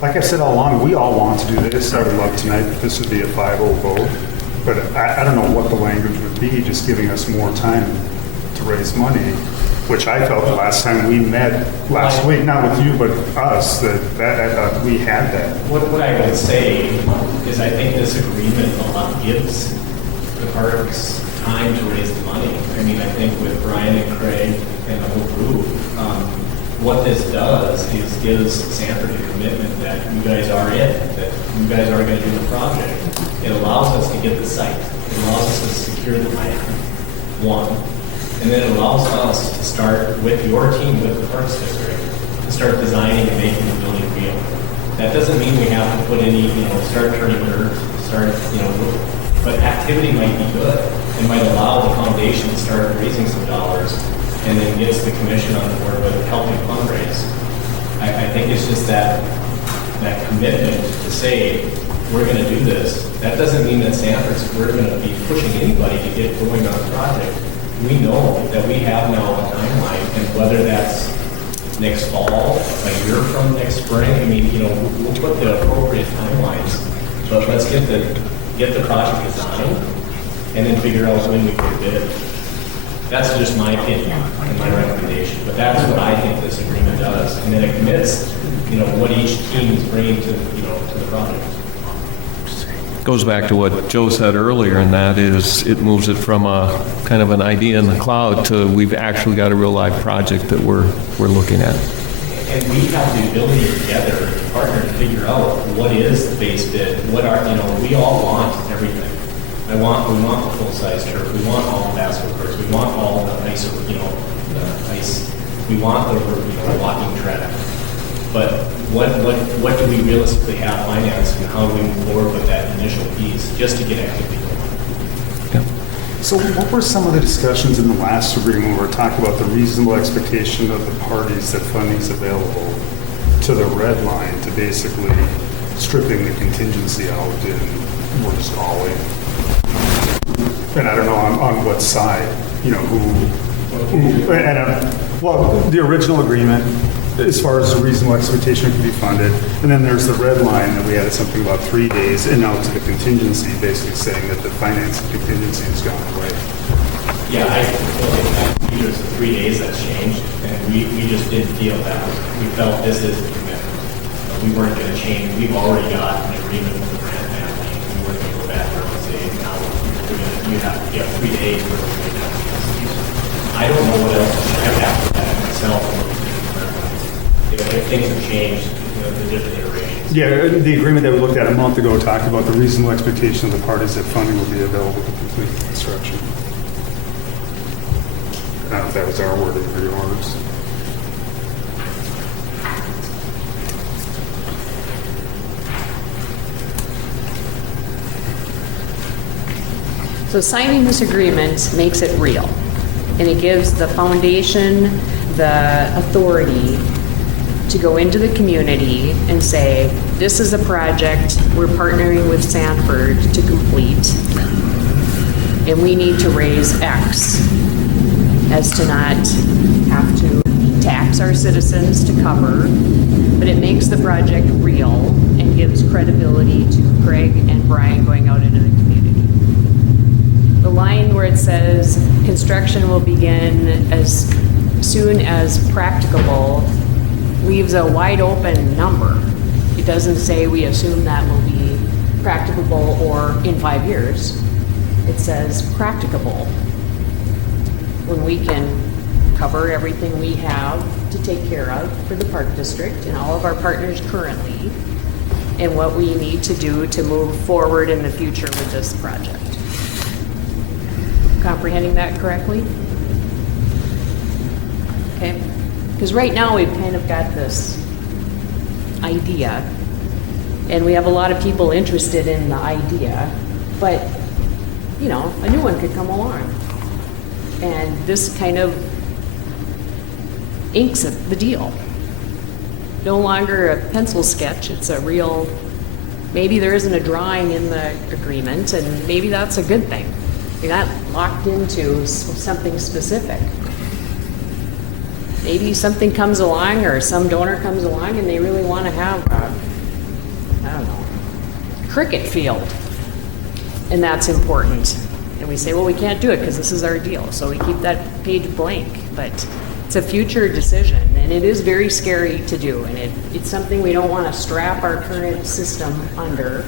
Like I said all along, we all want to do this. I would love tonight that this would be a 5-0 vote. But I don't know what the language would be, just giving us more time to raise money, which I felt the last time we met last week, not with you, but us, that I thought we had that. What I would say is I think this agreement gives the parks time to raise the money. I mean, I think with Brian and Craig and the whole group, what this does is gives Sanford a commitment that you guys are in, that you guys are going to do the project. It allows us to get the site. It allows us to secure the land, one. And then it allows us to start with your team, with the Parks District, to start designing and making the building real. That doesn't mean we have to put any, start turning dirt, but activity might be good. It might allow the foundation to start raising some dollars and then gets the commission on board with helping fundraise. I think it's just that commitment to say, we're going to do this. That doesn't mean that we're going to be pushing anybody to get going on the project. We know that we have now a timeline, and whether that's next fall, a year from next spring, we'll put the appropriate timelines, but let's get the project designed and then figure out when we can bid. That's just my opinion and my recommendation, but that's what I think this agreement does, and then it commits, what each team is bringing to the project. Goes back to what Joe said earlier, and that is it moves it from a kind of an idea in the cloud to we've actually got a real live project that we're looking at. And we have the ability together to partner to figure out what is the base bid, we all want everything. We want the full-size turf, we want all the basketball courts, we want all the ice, we want the walking track. But what do we realistically have financed, and how do we move forward with that initial piece just to get activity going? So what were some of the discussions in the last agreement where we talked about the reasonable expectation of the parties that funding is available to the red line to basically stripping the contingency out and we're just all in? And I don't know on what side, the original agreement, as far as the reasonable expectation could be funded, and then there's the red line that we added something about 3 days, and now to the contingency, basically saying that the financing contingency has gone away. Yeah, I either it's the 3 days that's changed, and we just didn't feel that. We felt this is the commitment. We weren't going to change. We've already got an agreement with the Grant family. We weren't going to go back there and say, now you have 3 days where we're going to have to. I don't know what else to say. I have to that myself. If things have changed, the different iterations. Yeah, the agreement that we looked at a month ago talked about the reasonable expectation of the parties that funding will be available to complete the construction. I don't know if that was our wording or yours. So signing this agreement makes it real, and it gives the foundation the authority to go into the community and say, this is a project we're partnering with Sanford to complete, and we need to raise X as to not have to tax our citizens to cover, but it makes the project real and gives credibility to Craig and Brian going out into the community. The line where it says construction will begin as soon as practicable leaves a wide open number. It doesn't say we assume that will be practicable or in 5 years. It says practicable. When we can cover everything we have to take care of for the Park District and all of our partners currently, and what we need to do to move forward in the future with this project. Comprehending that correctly? Okay. Because right now we've kind of got this idea, and we have a lot of people interested in the idea, but, you know, a new one could come along. And this kind of inks the deal. No longer a pencil sketch, it's a real, maybe there isn't a drawing in the agreement, and maybe that's a good thing. You're not locked into something specific. Maybe something comes along or some donor comes along and they really want to have, I don't know, cricket field. And that's important. And we say, well, we can't do it because this is our deal. So we keep that page blank. But it's a future decision, and it is very scary to do. And it's something we don't want to strap our current system under.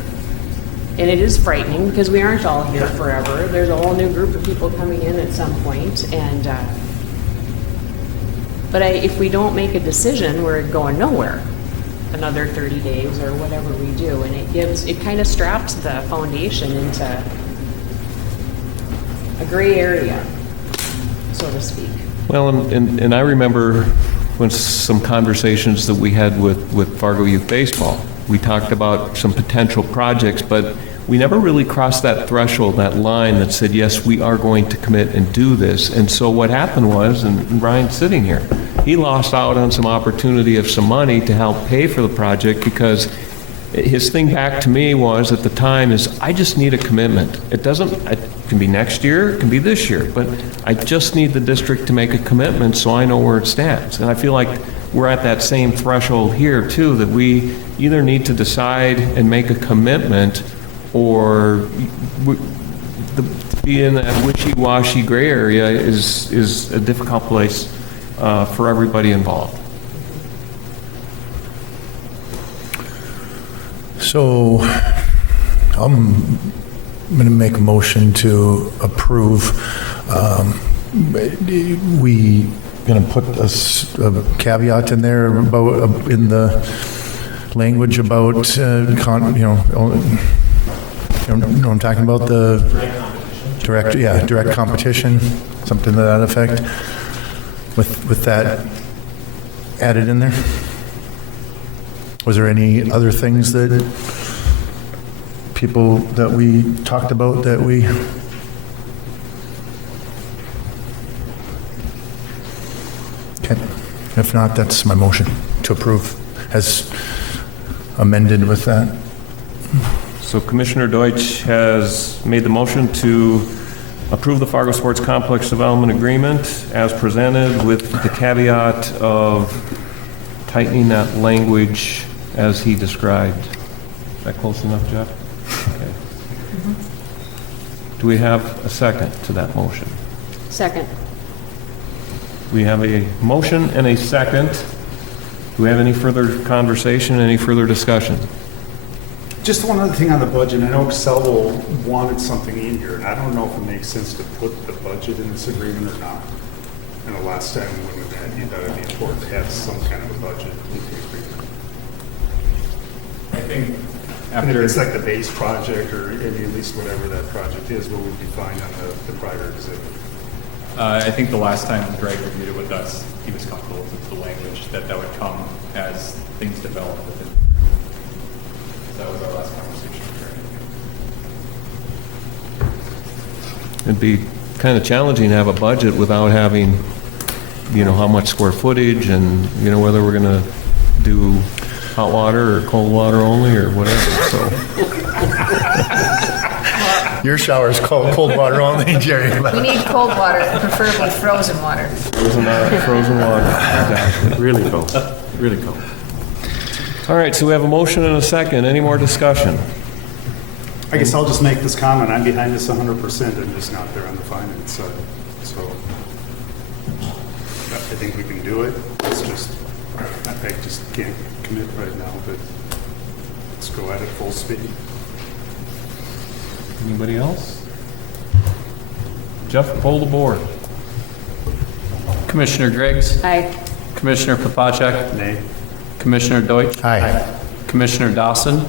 And it is frightening because we aren't all here forever. There's a whole new group of people coming in at some point. And but if we don't make a decision, we're going nowhere. Another 30 days or whatever we do, and it kind of straps the foundation into a gray area, so to speak. Well, and I remember when some conversations that we had with Fargo Youth Baseball. We talked about some potential projects, but we never really crossed that threshold, that line that said, yes, we are going to commit and do this. And so what happened was, and Brian's sitting here, he lost out on some opportunity of some money to help pay for the project because his thing back to me was at the time is, I just need a commitment. It can be next year, it can be this year, but I just need the district to make a commitment so I know where it stands. And I feel like we're at that same threshold here too, that we either need to decide and make a commitment or to be in that wishy-washy gray area is a difficult place for everybody involved. So I'm going to make a motion to approve. We going to put a caveat in there about in the language about you know what I'm talking about, the direct competition, something to that effect. With that added in there. Was there any other things that people that we talked about that we? Okay. If not, that's my motion to approve as amended with that. So Commissioner Deutsch has made the motion to approve the Fargo Sports Complex Development Agreement as presented with the caveat of tightening that language as he described. Is that close enough, Jeff? Okay. Do we have a second to that motion? Second. We have a motion and a second. Do we have any further conversation, any further discussion? Just one other thing on the budget. I know Excel wanted something in here, and I don't know if it makes sense to put the budget in this agreement or not. And the last time when we met, you thought it'd be important to have some kind of a budget in the agreement. I think And if after, it's like the base project, or at least whatever that project is, what would be fine on the prior exhibit. I think the last time Greg reviewed it with us, he was comfortable with the language that would come as things develop within the agreement. That was our last conversation with Greg. It'd be kind of challenging to have a budget without having, how much square footage and, whether we're going to do hot water or cold water only or whatever, so. Your shower's cold water only, Jerry. We need cold water, preferably frozen water. Frozen water, exactly. Really cold, really cold. All right, so we have a motion and a second. Any more discussion? I guess I'll just make this comment. I'm behind this 100%. I'm just not there on the finance side. So I think we can do it. It's just, I just can't commit right now, but let's go at it full speed. Anybody else? Jeff, poll the board. Commissioner Griggs, Aye. Commissioner Papacek, Nay. Commissioner Deutsch, Aye. Commissioner Dawson,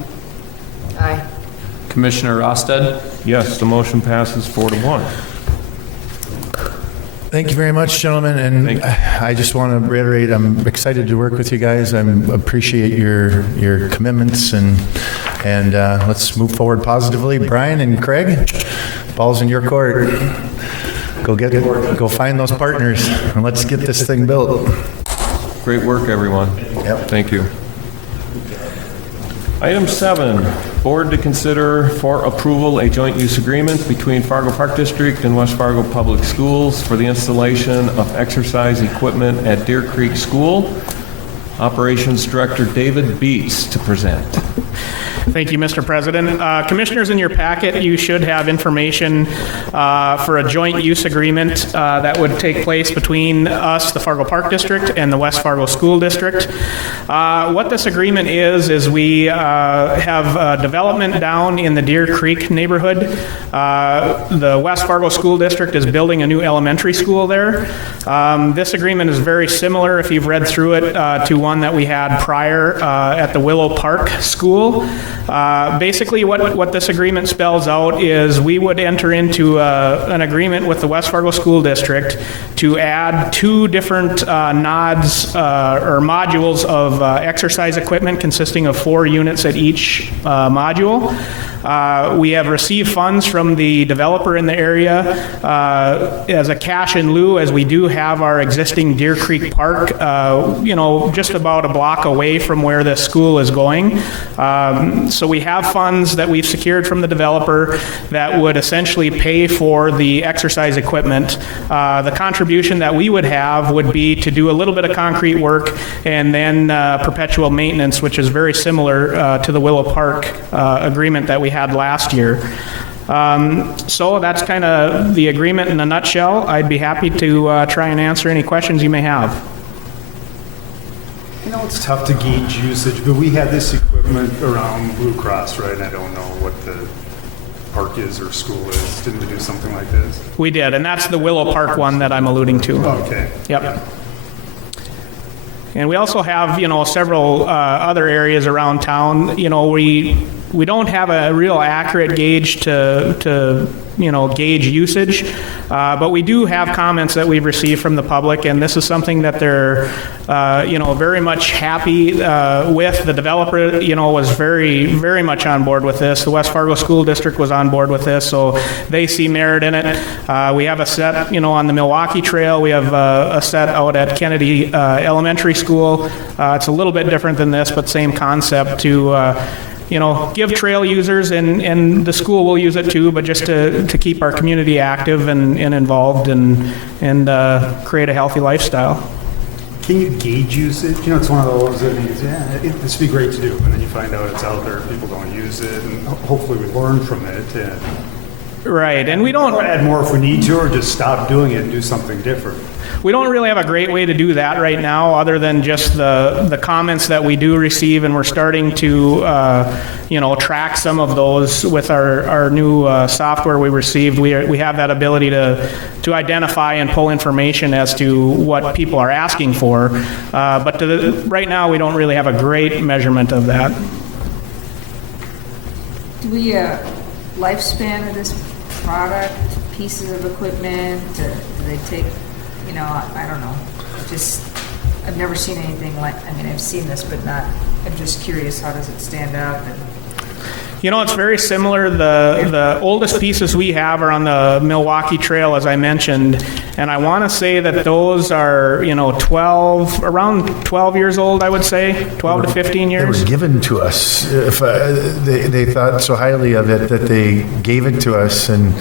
Aye. Commissioner Rosted. Yes, the motion passes 4-1. Thank you very much, gentlemen, and Thank you. I just want to reiterate, I'm excited to work with you guys. I appreciate your commitments, and let's move forward positively. Brian and Craig, ball's in your court. Go find those partners, and let's get this thing built. Great work, everyone. Yep. Thank you. Item 7, board to consider for approval a joint use agreement between Fargo Park District and West Fargo Public Schools for the installation of exercise equipment at Deer Creek School. Operations Director David Beats to present. Thank you, Mr. President. Commissioners, in your packet, you should have information for a joint use agreement that would take place between us, the Fargo Park District, and the West Fargo School District. What this agreement is we have development down in the Deer Creek neighborhood. The West Fargo School District is building a new elementary school there. This agreement is very similar, if you've read through it, to one that we had prior at the Willow Park School. Basically, what this agreement spells out is we would enter into an agreement with the West Fargo School District to add 2 different nods or modules of exercise equipment consisting of 4 units at each module. We have received funds from the developer in the area as a cash in lieu, as we do have our existing Deer Creek Park, just about a block away from where this school is going. So we have funds that we've secured from the developer that would essentially pay for the exercise equipment. The contribution that we would have would be to do a little bit of concrete work and then perpetual maintenance, which is very similar to the Willow Park agreement that we had last year. So that's kind of the agreement in a nutshell. I'd be happy to try and answer any questions you may have. It's tough to gauge usage, but we had this equipment around Blue Cross, right? And I don't know what the park is or school is. Didn't we do something like this? We did, and that's the Willow Park one that I'm alluding to. Okay. Yep. And we also have, several other areas around town. We don't have a real accurate gauge to gauge usage, but we do have comments that we've received from the public, and this is something that they're, very much happy with. The developer, was very, very much on board with this. The West Fargo School District was on board with this, so they see merit in it. We have a set, on the Milwaukee Trail. We have a set out at Kennedy Elementary School. It's a little bit different than this, but same concept to give trail users, and the school will use it too, but just to keep our community active and involved and create a healthy lifestyle. Can you gauge usage? It's one of those that this would be great to do, and then you find out it's out there, people don't use it, and hopefully we learn from it. And Right, and we don't add more if we need to, or just stop doing it and do something different. We don't really have a great way to do that right now, other than just the comments that we do receive, and we're starting to, track some of those with our new software we received. We have that ability to identify and pull information as to what people are asking for, but right now we don't really have a great measurement of that. Do we, lifespan of this product, pieces of equipment, do they take, I don't know, I've never seen anything like, I've seen this, but not, I'm just curious, how does it stand out? It's very similar. The oldest pieces we have are on the Milwaukee Trail, as I mentioned, and I want to say that those are, around 12 years old, I would say, 12 to 15 They years. were given to us. If they thought so highly of it that they gave it to us and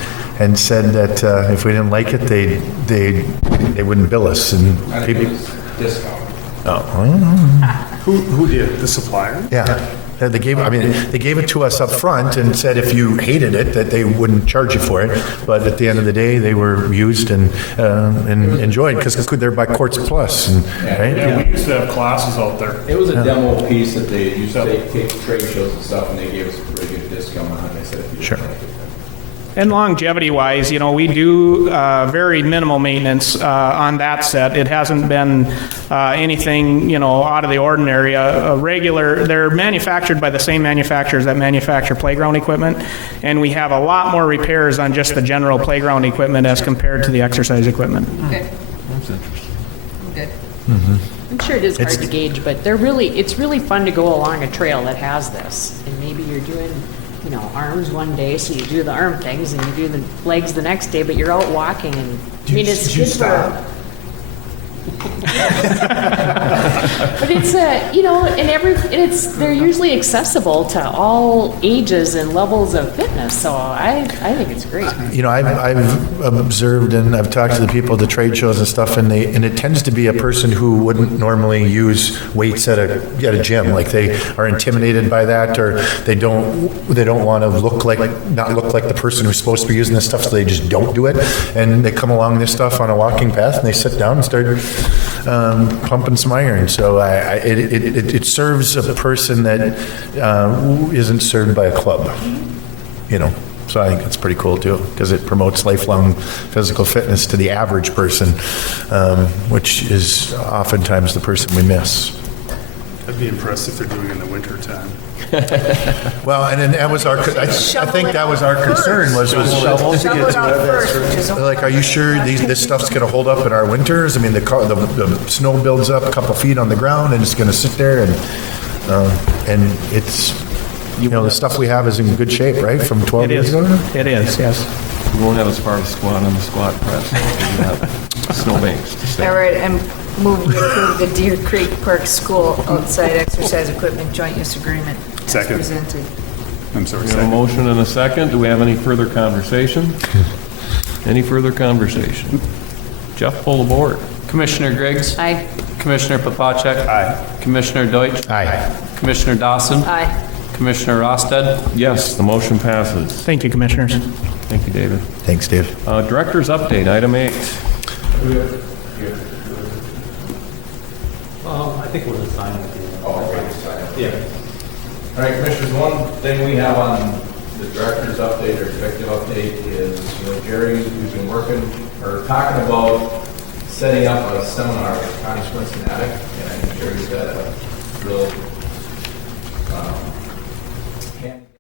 said that if we didn't like it, they wouldn't bill us. And people, Discount. Who did? The supplier? yeah. They gave it to us up front and said if you hated it, that they wouldn't charge you for it. But at the end of the day, they were used and enjoyed because they're by Quartz Plus. Right? Yeah, we used to have classes out there. It was a demo piece that they used to take to trade shows and stuff, and they gave us a pretty good discount on it. They said if you Sure. like it. And longevity-wise, we do very minimal maintenance on that set. It hasn't been anything, out of the ordinary. They're manufactured by the same manufacturers that manufacture playground equipment, and we have a lot more repairs on just the general playground equipment as compared to the exercise equipment. Okay. That's interesting. Good. I'm sure it is hard to gauge, but it's really fun to go along a trail that has this. And maybe you're doing, arms one day, so you do the arm things, and you do the legs the next day, but you're out walking, and it's good for. But it's they're usually accessible to all ages and levels of fitness, so I think it's great. I've observed and I've talked to the people at the trade shows and stuff, and it tends to be a person who wouldn't normally use weights at a gym. Like they are intimidated by that, or they don't want to not look like the person who's supposed to be using this stuff, so they just don't do it. And they come along this stuff on a walking path, and they sit down and start pumping some iron. So it serves a person that isn't served by a club, So I think that's pretty cool too, because it promotes lifelong physical fitness to the average person, which is oftentimes the person we miss. I'd be impressed if they're doing it in the winter time. Well, and then that was our. I think that was our concern was shovel to Shovel get it out first, which is They're like, are you sure this stuff's going to hold up in our winters? I mean, the snow builds up a couple feet on the ground and it's going to sit there, and it's, the stuff we have is in good shape, right? From 12 years ago? It is, yes. We won't have as far as squat on the squat press. We have snowbanks to stay. All right, I'm moving to approve the Deer Creek Park School outside exercise equipment joint use agreement as Second. presented. I'm sorry, We have a second. motion and a second. Do we have any further conversation? Any further conversation? Jeff, pull the board. Commissioner Griggs? Aye. Commissioner Papacek? Aye. Commissioner Deutsch? Aye. Commissioner Dawson? Aye. Commissioner Rosted? Yes, the motion passes. Thank you, Commissioners. Thank you, David. Thanks, Dave. Director's update, item 8. I think we'll just sign it. Yeah. All right, Commissioners, one thing we have on the director's update or executive update is, Jerry, who's been talking about setting up a seminar with Connie Swinston Attic, and I think Jerry's got a real